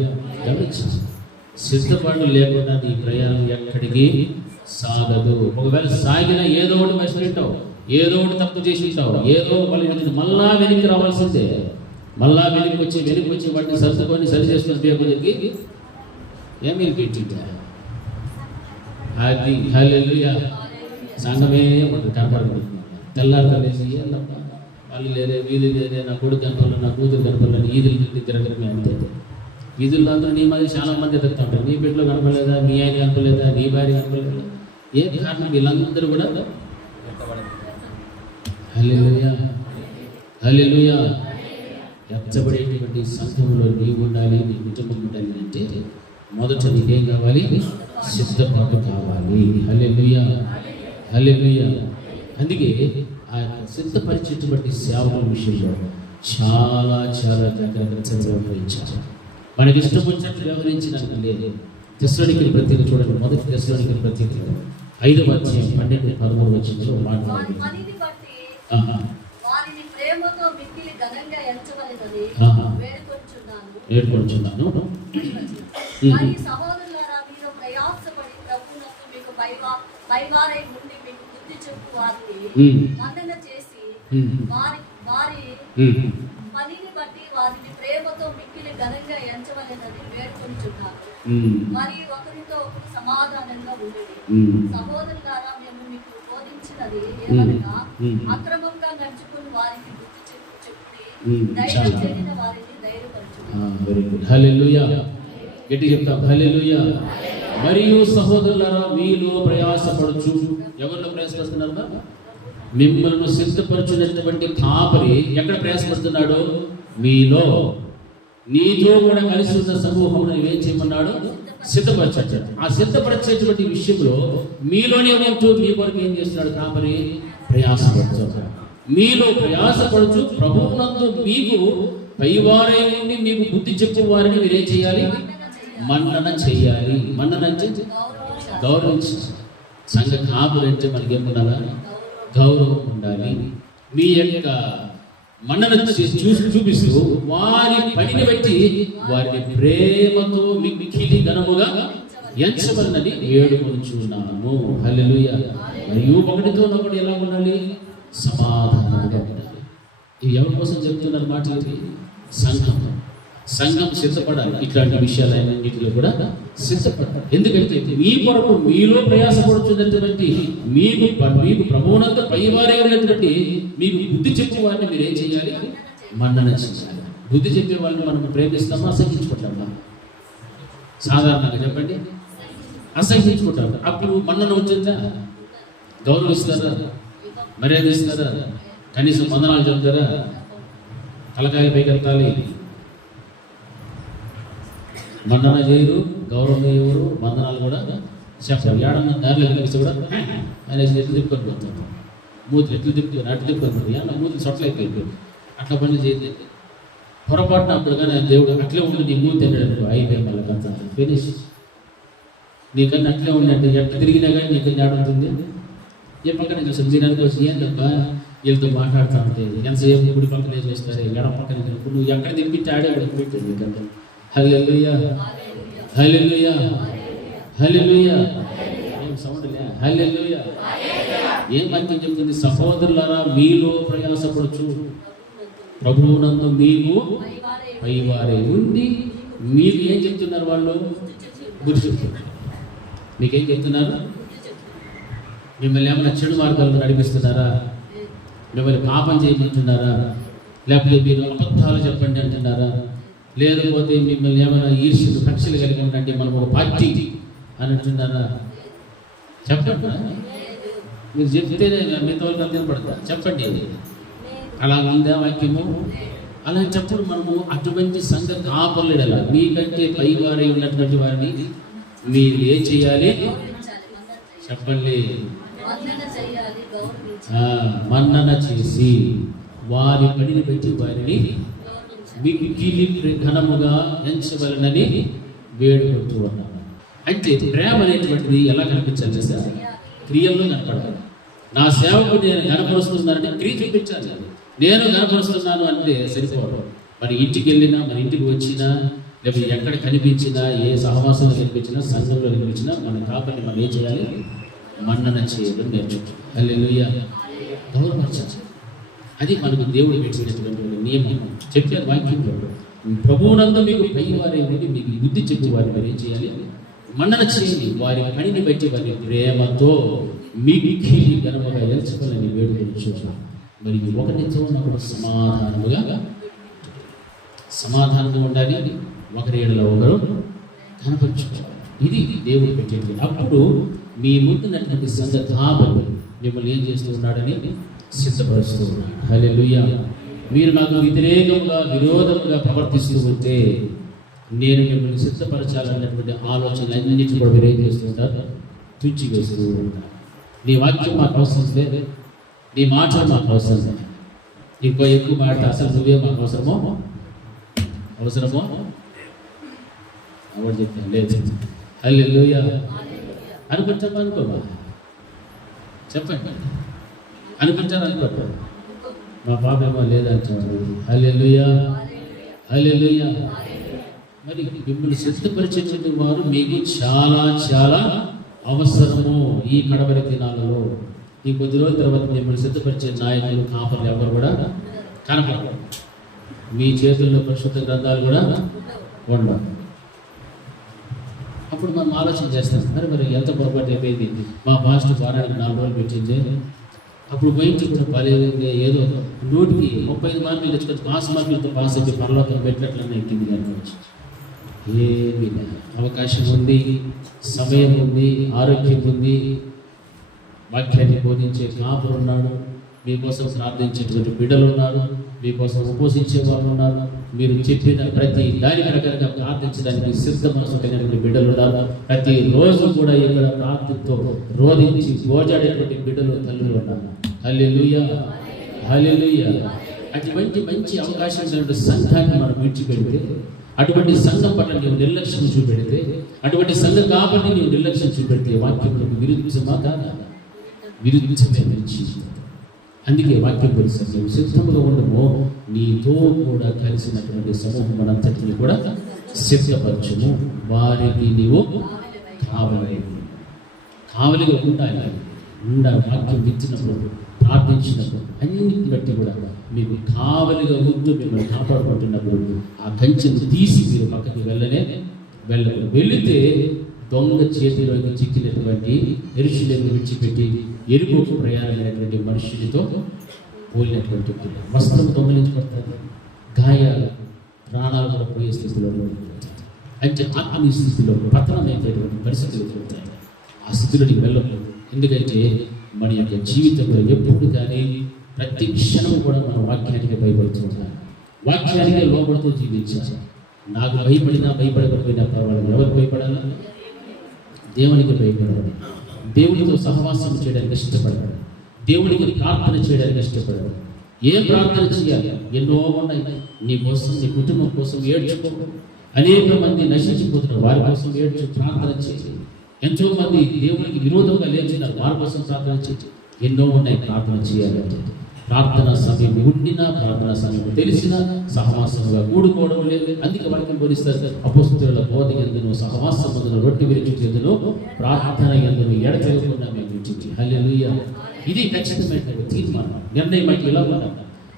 గమనించు, సిద్ధపాటు లేకుండా నీ ప్రయాణం ఎక్కడికి సాగదు. ఒకవేళ సాగినా ఏదో ఒకటి మర్చిపోయింటావు, ఏదో ఒకటి తప్పు చేసి ఉంటావు, ఏదో ఒకటి మళ్ళా వెనక్కి రావాల్సిందే. మళ్ళా వెనక్కి వచ్చి వాటిని సర్దుకొని సరి చేసుకొని దేవుడికి ఏమీ పెట్టింటా అది. హల్లెలూయా. సంఘమే కనపడుతుంది. తెల్లారు కలిసి ఏందమ్మా వాళ్ళు లేదే, వీధి లేదే, నా కొడుకు కనపడలేదు, నా కూతురు కనపడలేదు, ఈదులు తిరగడమే అంతే. ఈదుల్లో అందరూ నీ మాది చాలా మంది ఎదుగుతూ ఉంటారు. నీ బిడ్డలో కనపడలేదా, నీ ఆయన కనపడలేదా, నీ భార్య కనపడలేదా? ఏ కారణం? వీళ్ళందరూ కూడా హల్లెలూయా, హల్లెలూయా. ఎత్తబడేటువంటి సంఘంలో నీవు ఉండాలి, నీ కుటుంబం ఉండాలి అంటే మొదట నీకేం కావాలి? సిద్ధపాటు కావాలి. హల్లెలూయా, హల్లెలూయా. అందుకే ఆ సిద్ధపరిచేటువంటి సేవల విషయంలో చాలా చాలా జాగ్రత్తగా వ్యవహరించాలి. మనకి ఇష్టం వచ్చినట్టు వ్యవహరించడానికి లేదు. తెస్సలోనికీయుల పత్రిక చూడండి. మొదటి తెస్సలోనికీయుల పత్రిక 5వ అధ్యాయం 12-13 వచనంలో మాట్లాడాలి. వేడుకొంచున్నాను. పనిని బట్టి వారిని ప్రేమతో మిక్కిలి ఘనంగా ఎంచవలెనని వేడుకొంచున్నాను. మరి ఒకరితో ఒకరు సమాధానంగా ఉండేది. సహోదరులారా, మేము మీకు బోధించినది ఏమనగా, అక్రమంగా నడుచుకుని వారికి బుద్ధి చెప్పి ధైర్యం చెందిన వారిని ధైర్యపరచును. హల్లెలూయా. గట్టి చెప్తాం. హల్లెలూయా. మరియు సహోదరులారా, మీలో ప్రయాసపడుచు. ఎవరిలో ప్రయాసపడుతున్నారు? మిమ్మల్ని సిద్ధపరచునటువంటి కాపరి ఎక్కడ ప్రయాసపడుతున్నాడు? మీలో. నీతో కూడా కలిసి ఉన్న సమూహం ఏం చేయమన్నాడు? సిద్ధపరచాడు. ఆ సిద్ధపరిచేటువంటి విషయంలో మీలోనే ఉంటూ మీ కొరకు ఏం చేస్తున్నాడు? కాపరి ప్రయాసపడుతున్నాడు. మీలో ప్రయాసపడుచు ప్రభువునందు మీకు పైవారై ఉండి మీకు బుద్ధి చెప్పు వారిని మీరేం చేయాలి? మన్నన చేయాలి. మన్నన అంటే గౌరవించాలి. సంఘ కాపులు అంటే మనకి ఏముండాలా? గౌరవం ఉండాలి. మీ యొక్క మన్నన చూపిస్తూ వారి పనిని బట్టి వారిని ప్రేమతో మిక్కిలి ఘనముగా ఎంచవలనని వేడుకొనుచున్నాను. హల్లెలూయా. మరియు ఒకటితో ఒకటి ఎలా ఉండాలి? సమాధానంగా ఉండాలి. ఇవి ఎవరి కోసం చెప్తున్నారు మాటలు? సంఘం సిద్ధపడాలి. ఇట్లాంటి విషయాలన్నింటిలో కూడా సిద్ధపడాలి. ఎందుకంటే మీ కొరకు మీలో ప్రయాసపడుతున్నటువంటి మీకు ప్రభువునంత పైవారే ఉన్నటువంటి మీకు బుద్ధి చెప్పే వారిని మీరు ఏం చేయాలి? మన్నన చేయాలి. బుద్ధి చెప్పే వాళ్ళని మనం ప్రేమిస్తామా, అసహించుకుంటామా? సాధారణంగా చెప్పండి, అసహించుకుంటారు. అప్పుడు మన్నన వచ్చిందా? గౌరవిస్తారా? మర్యాద ఇస్తారా? కనీసం వందనాలు చెప్తారా? తలకాయలు పైకెత్తాలి. మన్నన చేయరు, గౌరవం ఎవరు, వందనాలు కూడా చెప్పారు. ఏడన్నా దారిలో కలిసి కూడా అనేసి ఎట్లు తిప్పుకొని పోతాం. మూతులు ఎట్లు తిప్పుకొని అట్లు తిప్పుకొని పోతుంది. ఏమన్నా మూతులు చొట్లైపోయి అట్లా పని చేయలేదు. పొరపాటున అప్పుడు కానీ దేవుడు అట్లే ఉండి నీ మూతి తినడం అయిపోయి మళ్ళీ కంత ఫినిష్. నీకన్నా అట్లే ఉండండి, ఎట్లా తిరిగినా కానీ నీకన్నా ఆడుతుంది. ఏ పక్కన చూసాను మీరంతా వచ్చి ఏం తప్ప వీళ్ళతో మాట్లాడుతూ ఉంటే ఎంతసేపు గుడి పక్కనే చూస్తారు, ఎడ పక్కన నువ్వు ఎక్కడ తినిపించి ఆడే పెట్టాడు నీకంతా. హల్లెలూయా, హల్లెలూయా, హల్లెలూయా. ఏం సౌండ్ లే? హల్లెలూయా. ఏం వాక్యం చెప్తుంది? సహోదరులారా, మీలో ప్రయాసపడుచు ప్రభువునందు మీకు పైవారే ఉండి మీరు ఏం చెప్తున్నారు? వాళ్ళు బుద్ధి చెప్తున్నారు. మీకేం చెప్తున్నారు? మిమ్మల్ని ఏమైనా చెడు మార్గాలను నడిపిస్తున్నారా? మిమ్మల్ని పాపం చేయమంటున్నారా? లేకపోతే మీరు అబద్ధాలు చెప్పండి అంటున్నారా? లేకపోతే మిమ్మల్ని ఏమైనా ఈర్ష్యలు కక్షలు కలిగి ఉండండి, మనం ఒక పార్టీ అని అంటున్నారా? చెప్పండి. మీరు చెప్తేనే మిగతా వాళ్ళకి అర్థం పడతా. చెప్పండి. అలా ఉందా వాక్యము? అలాంటప్పుడు మనము అటువంటి సంఘ కాపలేడలా మీకంటే పైవారై ఉన్నటువంటి వారిని మీరు ఏం చేయాలి? చెప్పండి. మన్నన చేసి వారి పనిని పెట్టి వారిని మిక్కిలి ఘనముగా ఎంచవలనని వేడుకుంటూ ఉన్నాను. అంటే ప్రేమ అనేటువంటిది ఎలా కనిపించాలి సార్? క్రియల్లో కనపడాలి. నా సేవకుడు నేను కనపరుస్తున్నానంటే క్రియ చూపించాలి. నేను కనపరుస్తున్నాను అంటే సరిపోవడం. మరి ఇంటికి వెళ్ళినా, మన ఇంటికి వచ్చినా, లేకపోతే ఎక్కడ కనిపించినా, ఏ సహవాసంలో కనిపించినా, సంఘంలో కనిపించినా మన కాపరిని మనం ఏం చేయాలి? మన్నన చేయడం నేర్చుకోవాలి. హల్లెలూయా. గౌరవించాలి. అది మనకు దేవుడు పెట్టినటువంటి నియమం. చెప్పారు వాక్యంలో, ప్రభువునందు మీకు పైవారే ఉండి మీకు బుద్ధి చెప్పి వారిని మీరు ఏం చేయాలి? మన్నన చేయండి. వారి పనిని బట్టి వారి ప్రేమతో మిక్కిలి ఘనముగా ఎంచుకోవాలని వేడుకొనుచున్నాను. మరి ఒకరితో ఒకరు సమాధానంగా ఉండాలి. ఒకరి ఎడల ఒకరు కనపరుచుకోవాలి. ఇది దేవుడు పెట్టేది. అప్పుడు మీ ముందున్నటువంటి సంఘ కాపరి మిమ్మల్ని ఏం చేస్తూ ఉన్నాడని సిద్ధపరుస్తూ ఉన్నాడు. హల్లెలూయా. మీరు నాకు వ్యతిరేకంగా విరోధంగా ప్రవర్తిస్తూ ఉంటే నేను మిమ్మల్ని సిద్ధపరచాలన్నటువంటి ఆలోచనలన్నింటినీ కూడా మీరు ఏం చేస్తూ ఉంటారు? తుచ్చి వేస్తూ ఉంటారు. నీ వాక్యం మాకు అవసరం లేదు, నీ మాట మాకు అవసరం లేదు, ఇంకో ఎక్కువ మాట అసలు నువ్వే మాకు అవసరమో అవడు చెప్తాను లేదు. హల్లెలూయా. అనుకుంటామా? అనుకోమా? చెప్పండి. అనుకుంటారు అనుకోండి. మా పాపేమో లేదంటారు. హల్లెలూయా, హల్లెలూయా. మరి మిమ్మల్ని సిద్ధపరిచేటువంటి వారు మీకు చాలా చాలా అవసరము. ఈ కడవరి దినాలలో ఈ కొద్ది రోజుల తర్వాత మిమ్మల్ని సిద్ధపరిచే నాయకులు, కాపర్లు ఎవరు కూడా కనపడరు. మీ చేతుల్లో పరిశుద్ధ గ్రంథాలు కూడా ఉండవు. అప్పుడు మనం ఆలోచన చేస్తాం, మరి ఎంత పొరపాటు అయిపోయింది. మా పాస్టర్ వారానికి 4 రోజులు పెట్టింది, అప్పుడు పోయించి కూడా బాగాలేదు. ఏదో 100కి 35 మార్కులు తెచ్చుకొని పాస్ మార్కులతో పాస్ అయితే పరలోకం పెట్టినట్లనే ఎక్కింది. కనుక ఏమీ అవకాశం ఉంది, సమయం ఉంది, ఆరోగ్యం ఉంది, వాక్యాన్ని బోధించే కాపులు ఉన్నాడు, మీకోసం ప్రార్థించేటువంటి బిడ్డలు ఉన్నారు, మీకోసం ఉపవసించే వాళ్ళు ఉన్నారు, మీరు చెప్పిన ప్రతి దాని ప్రకారంగా ప్రార్థించడానికి సిద్ధ మనసు కలిగినటువంటి బిడ్డలు ఉన్నారు. ప్రతి రోజు కూడా ఇక్కడ ప్రార్థనతో రోధించి గోజాడేటువంటి బిడ్డలు, తల్లులు ఉన్నారు. హల్లెలూయా, హల్లెలూయా. అటువంటి మంచి అవకాశం సంఘాన్ని మనం విడిచిపెడితే, అటువంటి సంఘం పట్ల నీవు నిర్లక్ష్యం చూపెడితే, అటువంటి సంఘం కాబట్టి నీవు నిర్లక్ష్యం చూపెడితే వాక్యం విరుద్ధమా కాదా? విరుద్ధమే మంచి. అందుకే వాక్యం పరిస్థితి నువ్వు సిద్ధంగా ఉండమో నీతో కూడా కలిసినటువంటి సమూహం మనంతటిని కూడా సిద్ధపరచుము, వారికి నీవు కావలిగా ఉండాలి. వాక్యం విచ్చినప్పుడు, ప్రార్థించినప్పుడు, అన్నింటిని బట్టి కూడా మీకు కావలిగా ఉంటూ మిమ్మల్ని కాపాడుకుంటున్నప్పుడు ఆ కంచెను తీసి మీరు పక్కకి వెళ్ళకూడదు. వెళితే దొంగ చేతిలోకి చిక్కినటువంటి యెరూషలేమును విడిచిపెట్టి యెరికోకు ప్రయాణమైనటువంటి మనుషులతో పోలినటువంటి వస్త్రం దొంగలించబడతారు, గాయాలు, ప్రాణాలు కూడా పోయే స్థితిలో అంటే ఆత్మీయ స్థితిలో పతనమైనటువంటి పరిస్థితులు జరుగుతాయి. ఆ స్థితిలోకి వెళ్ళకూడదు. ఎందుకంటే మన యొక్క జీవితంలో ఎప్పుడు కానీ ప్రతి క్షణం కూడా మన వాక్యానికి భయపడుతూ ఉంటారు. వాక్యానికే లోపడుతూ జీవించాలి. నాకు భయపడకపోయినా పర్వాలేదు. ఎవరు భయపడాలా? దేవునికి భయపడాలి. దేవునితో సహవాసం చేయడానికి ఇష్టపడాలి. దేవునికి ప్రార్థన చేయడానికి ఇష్టపడాలి. ఏ ప్రార్థన చేయాలి? ఎన్నో ఉన్నాయి. నీ కోసం, నీ కుటుంబం కోసం ఏడ్చుకో. అనేక మంది నశించిపోతున్నారు, వారి కోసం ఏడ్చు, ప్రార్థన చేసి. ఎంతో మంది దేవునికి విరోధంగా లేచినారు, వారి కోసం ప్రార్థన చేసి. ఎన్నో ఉన్నాయి ప్రార్థన చేయాలంటే. ప్రార్థనా సమయం ఉండినా, ప్రార్థనా సమయం తెలిసినా సహవాసంగా కూడుకోవడం లేదు. అందుకే వాక్యం బోధిస్తారు, అపోస్తలుల బోధ యందును, సహవాసం యందును, రొట్టె విరుచు యందును, ప్రార్థన యందును ఎడతెగకుండా మేము ఉంచింది. హల్లెలూయా. ఇది ఖచ్చితమైనటువంటి తీర్మానం, నిర్ణయం. అంటే ఇలా ఉండాలి.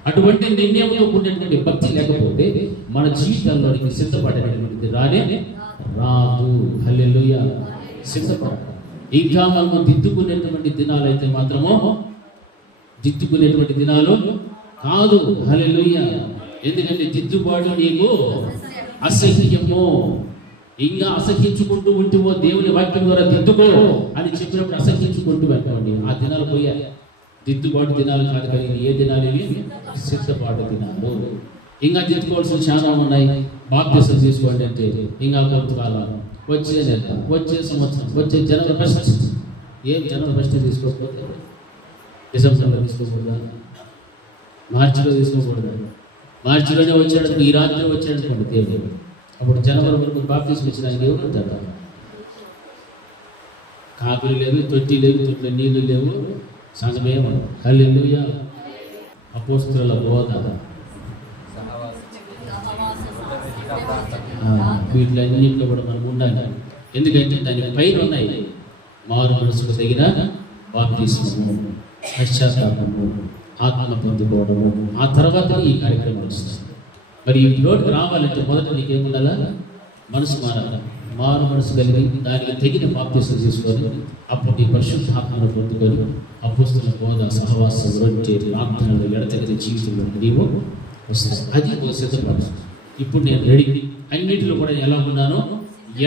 అటువంటి నిర్ణయంలో ఉండేటువంటి భక్తి లేకపోతే మన జీవితాల్లోనికి సిద్ధపడేటువంటిది రాదు. హల్లెలూయా. సిద్ధపడాలి. ఇంకా మనం దిద్దుకునేటువంటి దినాలు అయితే మాత్రము దిద్దుకునేటువంటి దినాలు కాదు. హల్లెలూయా. ఎందుకంటే దిద్దుబాటు నీకు అసహ్యము. ఇంకా అసహ్యించుకుంటూ ఉంటేవో దేవుని వాక్యం ద్వారా దిద్దుకో అని చెప్పినప్పుడు అసహ్యించుకుంటూ అనుకోండి, ఆ దినాలు పోయాలి. దిద్దుబాటు దినాలు కాదు కానీ ఏ దినాలు ఇవి? సిద్ధపాటు దినాలు. ఇంకా దిద్దుకోవాల్సిన చాలా ఉన్నాయి. బాప్తిసం తీసుకోండి అంటే ఇంకా కొంతకాలం, వచ్చే నెల, వచ్చే సంవత్సరం, వచ్చే జనవరి ఫస్ట్. ఏం జనవరి ఫస్ట్ తీసుకోకపోతే డిసెంబర్లో తీసుకోకూడదా? మార్చిలో తీసుకోకూడదా? మార్చిలోనే వచ్చాడు, ఈ రాత్రి వచ్చాడు అనుకోండి దేవుడు. అప్పుడు జనవరి వరకు బాప్తిసం ఇచ్చిన ఆయన ఎవరు ఉంటాడు? కాకులు లేవు, తొట్టి లేవు, తొట్టిలో నీళ్లు లేవు, సంగమేమో. హల్లెలూయా. అపోస్తలుల బోధ, వీటిలన్నింటిలో కూడా మనం ఉండాలి. ఎందుకంటే దానికి పైన ఉన్నాయి. మారు మనసుకు తగిన బాప్తిస్మము, పశ్చాత్తాపము, ఆత్మ పొందుకోవడము. ఆ తర్వాత ఈ కార్యక్రమం వస్తుంది. మరి ఈ లోటుకు రావాలంటే మొదట నీకేముండాలా? మనసు మారాలి. మారు మనసు కలిగి దానికి తగిన బాప్తిసం తీసుకొని అప్పుడు నీ పరిశుద్ధ ఆత్మను పొందుకొని అపోస్తలుల బోధ, సహవాసం, రొట్టె, ప్రార్థనలు, ఎడతెగని జీవితంలో నీవు వస్తావు. అది సిద్ధపడు. ఇప్పుడు నేను రెడీ. అన్నింటిలో కూడా ఎలా ఉన్నానో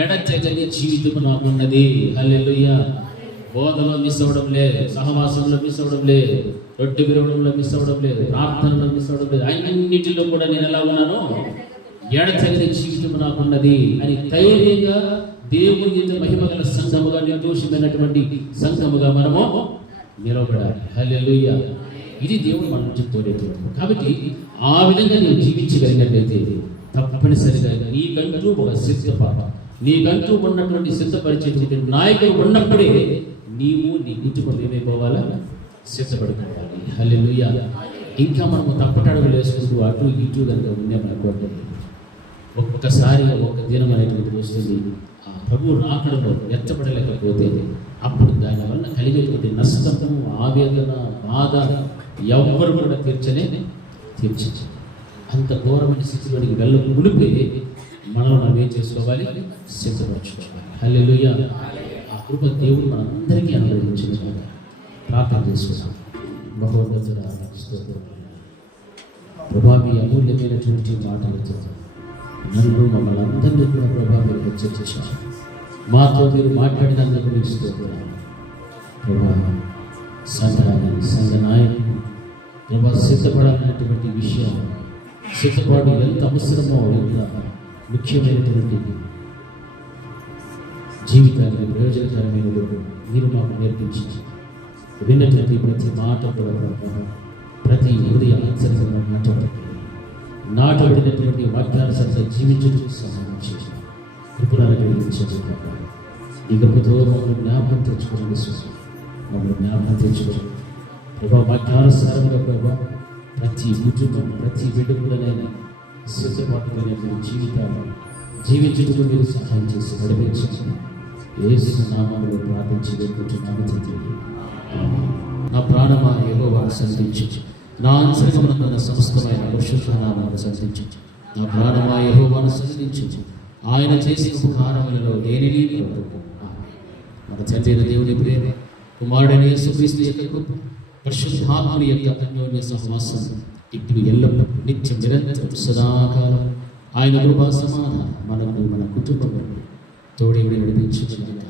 ఎడతెగని జీవితం నాకున్నది. హల్లెలూయా. బోధలో మిస్ అవ్వడం లేదు, సహవాసంలో మిస్ అవ్వడం లేదు, రొట్టె విరవడంలో మిస్ అవ్వడం లేదు, ప్రార్థనలో మిస్ అవ్వడం లేదు. అన్నింటిలో కూడా నేను ఎలా ఉన్నానో ఎడతెగని జీవితం నాకున్నది అని ధైర్యంగా దేవుని మహిమగల సంఘముగా, నిర్దోషమైనటువంటి సంఘముగా మనము నిలబడాలి. హల్లెలూయా. ఇది దేవుడు మన నుంచి కోరేటువంటి. కాబట్టి ఆ విధంగా నీవు జీవించగలిగినట్లయితే తప్పనిసరిగా నీకంటూ ఒక సిద్ధపాటు, నీకంటూ ఉన్నటువంటి సిద్ధపరిచేటువంటి నాయకుడు ఉన్నప్పుడే నీవు నీ కుటుంబం ఏమైపోవాలా? సిద్ధపడుకోవాలి. హల్లెలూయా. ఇంకా మనము తప్పటడుగులు వేసుకుంటూ అటు ఇటు కనుక ఉన్నామనుకోండి, ఒక్కసారి ఒక దినం అనేటువంటి వస్తుంది. ఆ ప్రభు రాకడలో ఎత్తపడలేకపోతే అప్పుడు దానివల్ల కలిగేటువంటి నష్టము, ఆవేదన, బాధ ఎవరు కూడా తీర్చచ్చు. అంత ఘోరమైన స్థితిలోనికి మునిపే మనం ఏం చేసుకోవాలి? సిద్ధపరచుకోవాలి. హల్లెలూయా. ఆ కృప దేవుడు మనందరికీ అనుగ్రహించిన ప్రార్థన చేసుకున్నాం. బహుమతుల ప్రభావి అమూల్యమైనటువంటి మాటలతో నన్ను, మమ్మల్ని అందరినీ కూడా ప్రభావం హెచ్చరించారు. మాతో మీరు మాట్లాడినందుకు మీకు స్తోత్రాలు ప్రభావం. సంఘ నాయకులు ప్రభావ సిద్ధపడాలన్నటువంటి విషయం, సిద్ధపాటు ఎంత అవసరమో, ఎంత ముఖ్యమైనటువంటి జీవితానికి ప్రయోజనకరమైన మీరు మాకు నేర్పించారు. విన్నటువంటి ప్రతి మాట కూడా ప్రతి హృదయ అంతరంగంగా నాటబడినటువంటి వాక్యానుసారంగా జీవించడానికి సహాయం చేసి కృపణాలు కలిగించారు. ఈ గొప్పతో మమ్మల్ని జ్ఞాపకం తెచ్చుకోండి, మమ్మల్ని జ్ఞాపకం తెచ్చుకోండి ప్రభావ. వాక్యానుసారంగా ప్రభావ ప్రతి కుటుంబం, ప్రతి బిడ్డ కూడా సిద్ధపాటు కలిగిన జీవితాన్ని జీవించడానికి మీరు సహాయం చేసి నడిపించారు. యేసు నామములో ప్రార్థించి వేడుకుంటున్నాను తండ్రి. నా ప్రాణమా యెహోవాను సంధించు, నా అంతరంగమునందున్న సమస్తమైన పరిశుద్ధ నామమును సంధించు. నా ప్రాణమా యెహోవాను సంధించు, ఆయన చేసిన ఉపకారములలో దేనిని మరవకు. మన తండ్రి అయిన దేవుని ప్రేమ, కుమారుడైన యేసుక్రీస్తు యొక్క కృప, పరిశుద్ధాత్మని యొక్క అన్యోన్య సహవాసం ఇప్పుడు ఎల్లప్పుడూ నిత్యం నిరంతరం సదాకాలం ఆయన కృపా సమాధానం మనకు మన కుటుంబం తోడే నడిపించుచున్నాడు.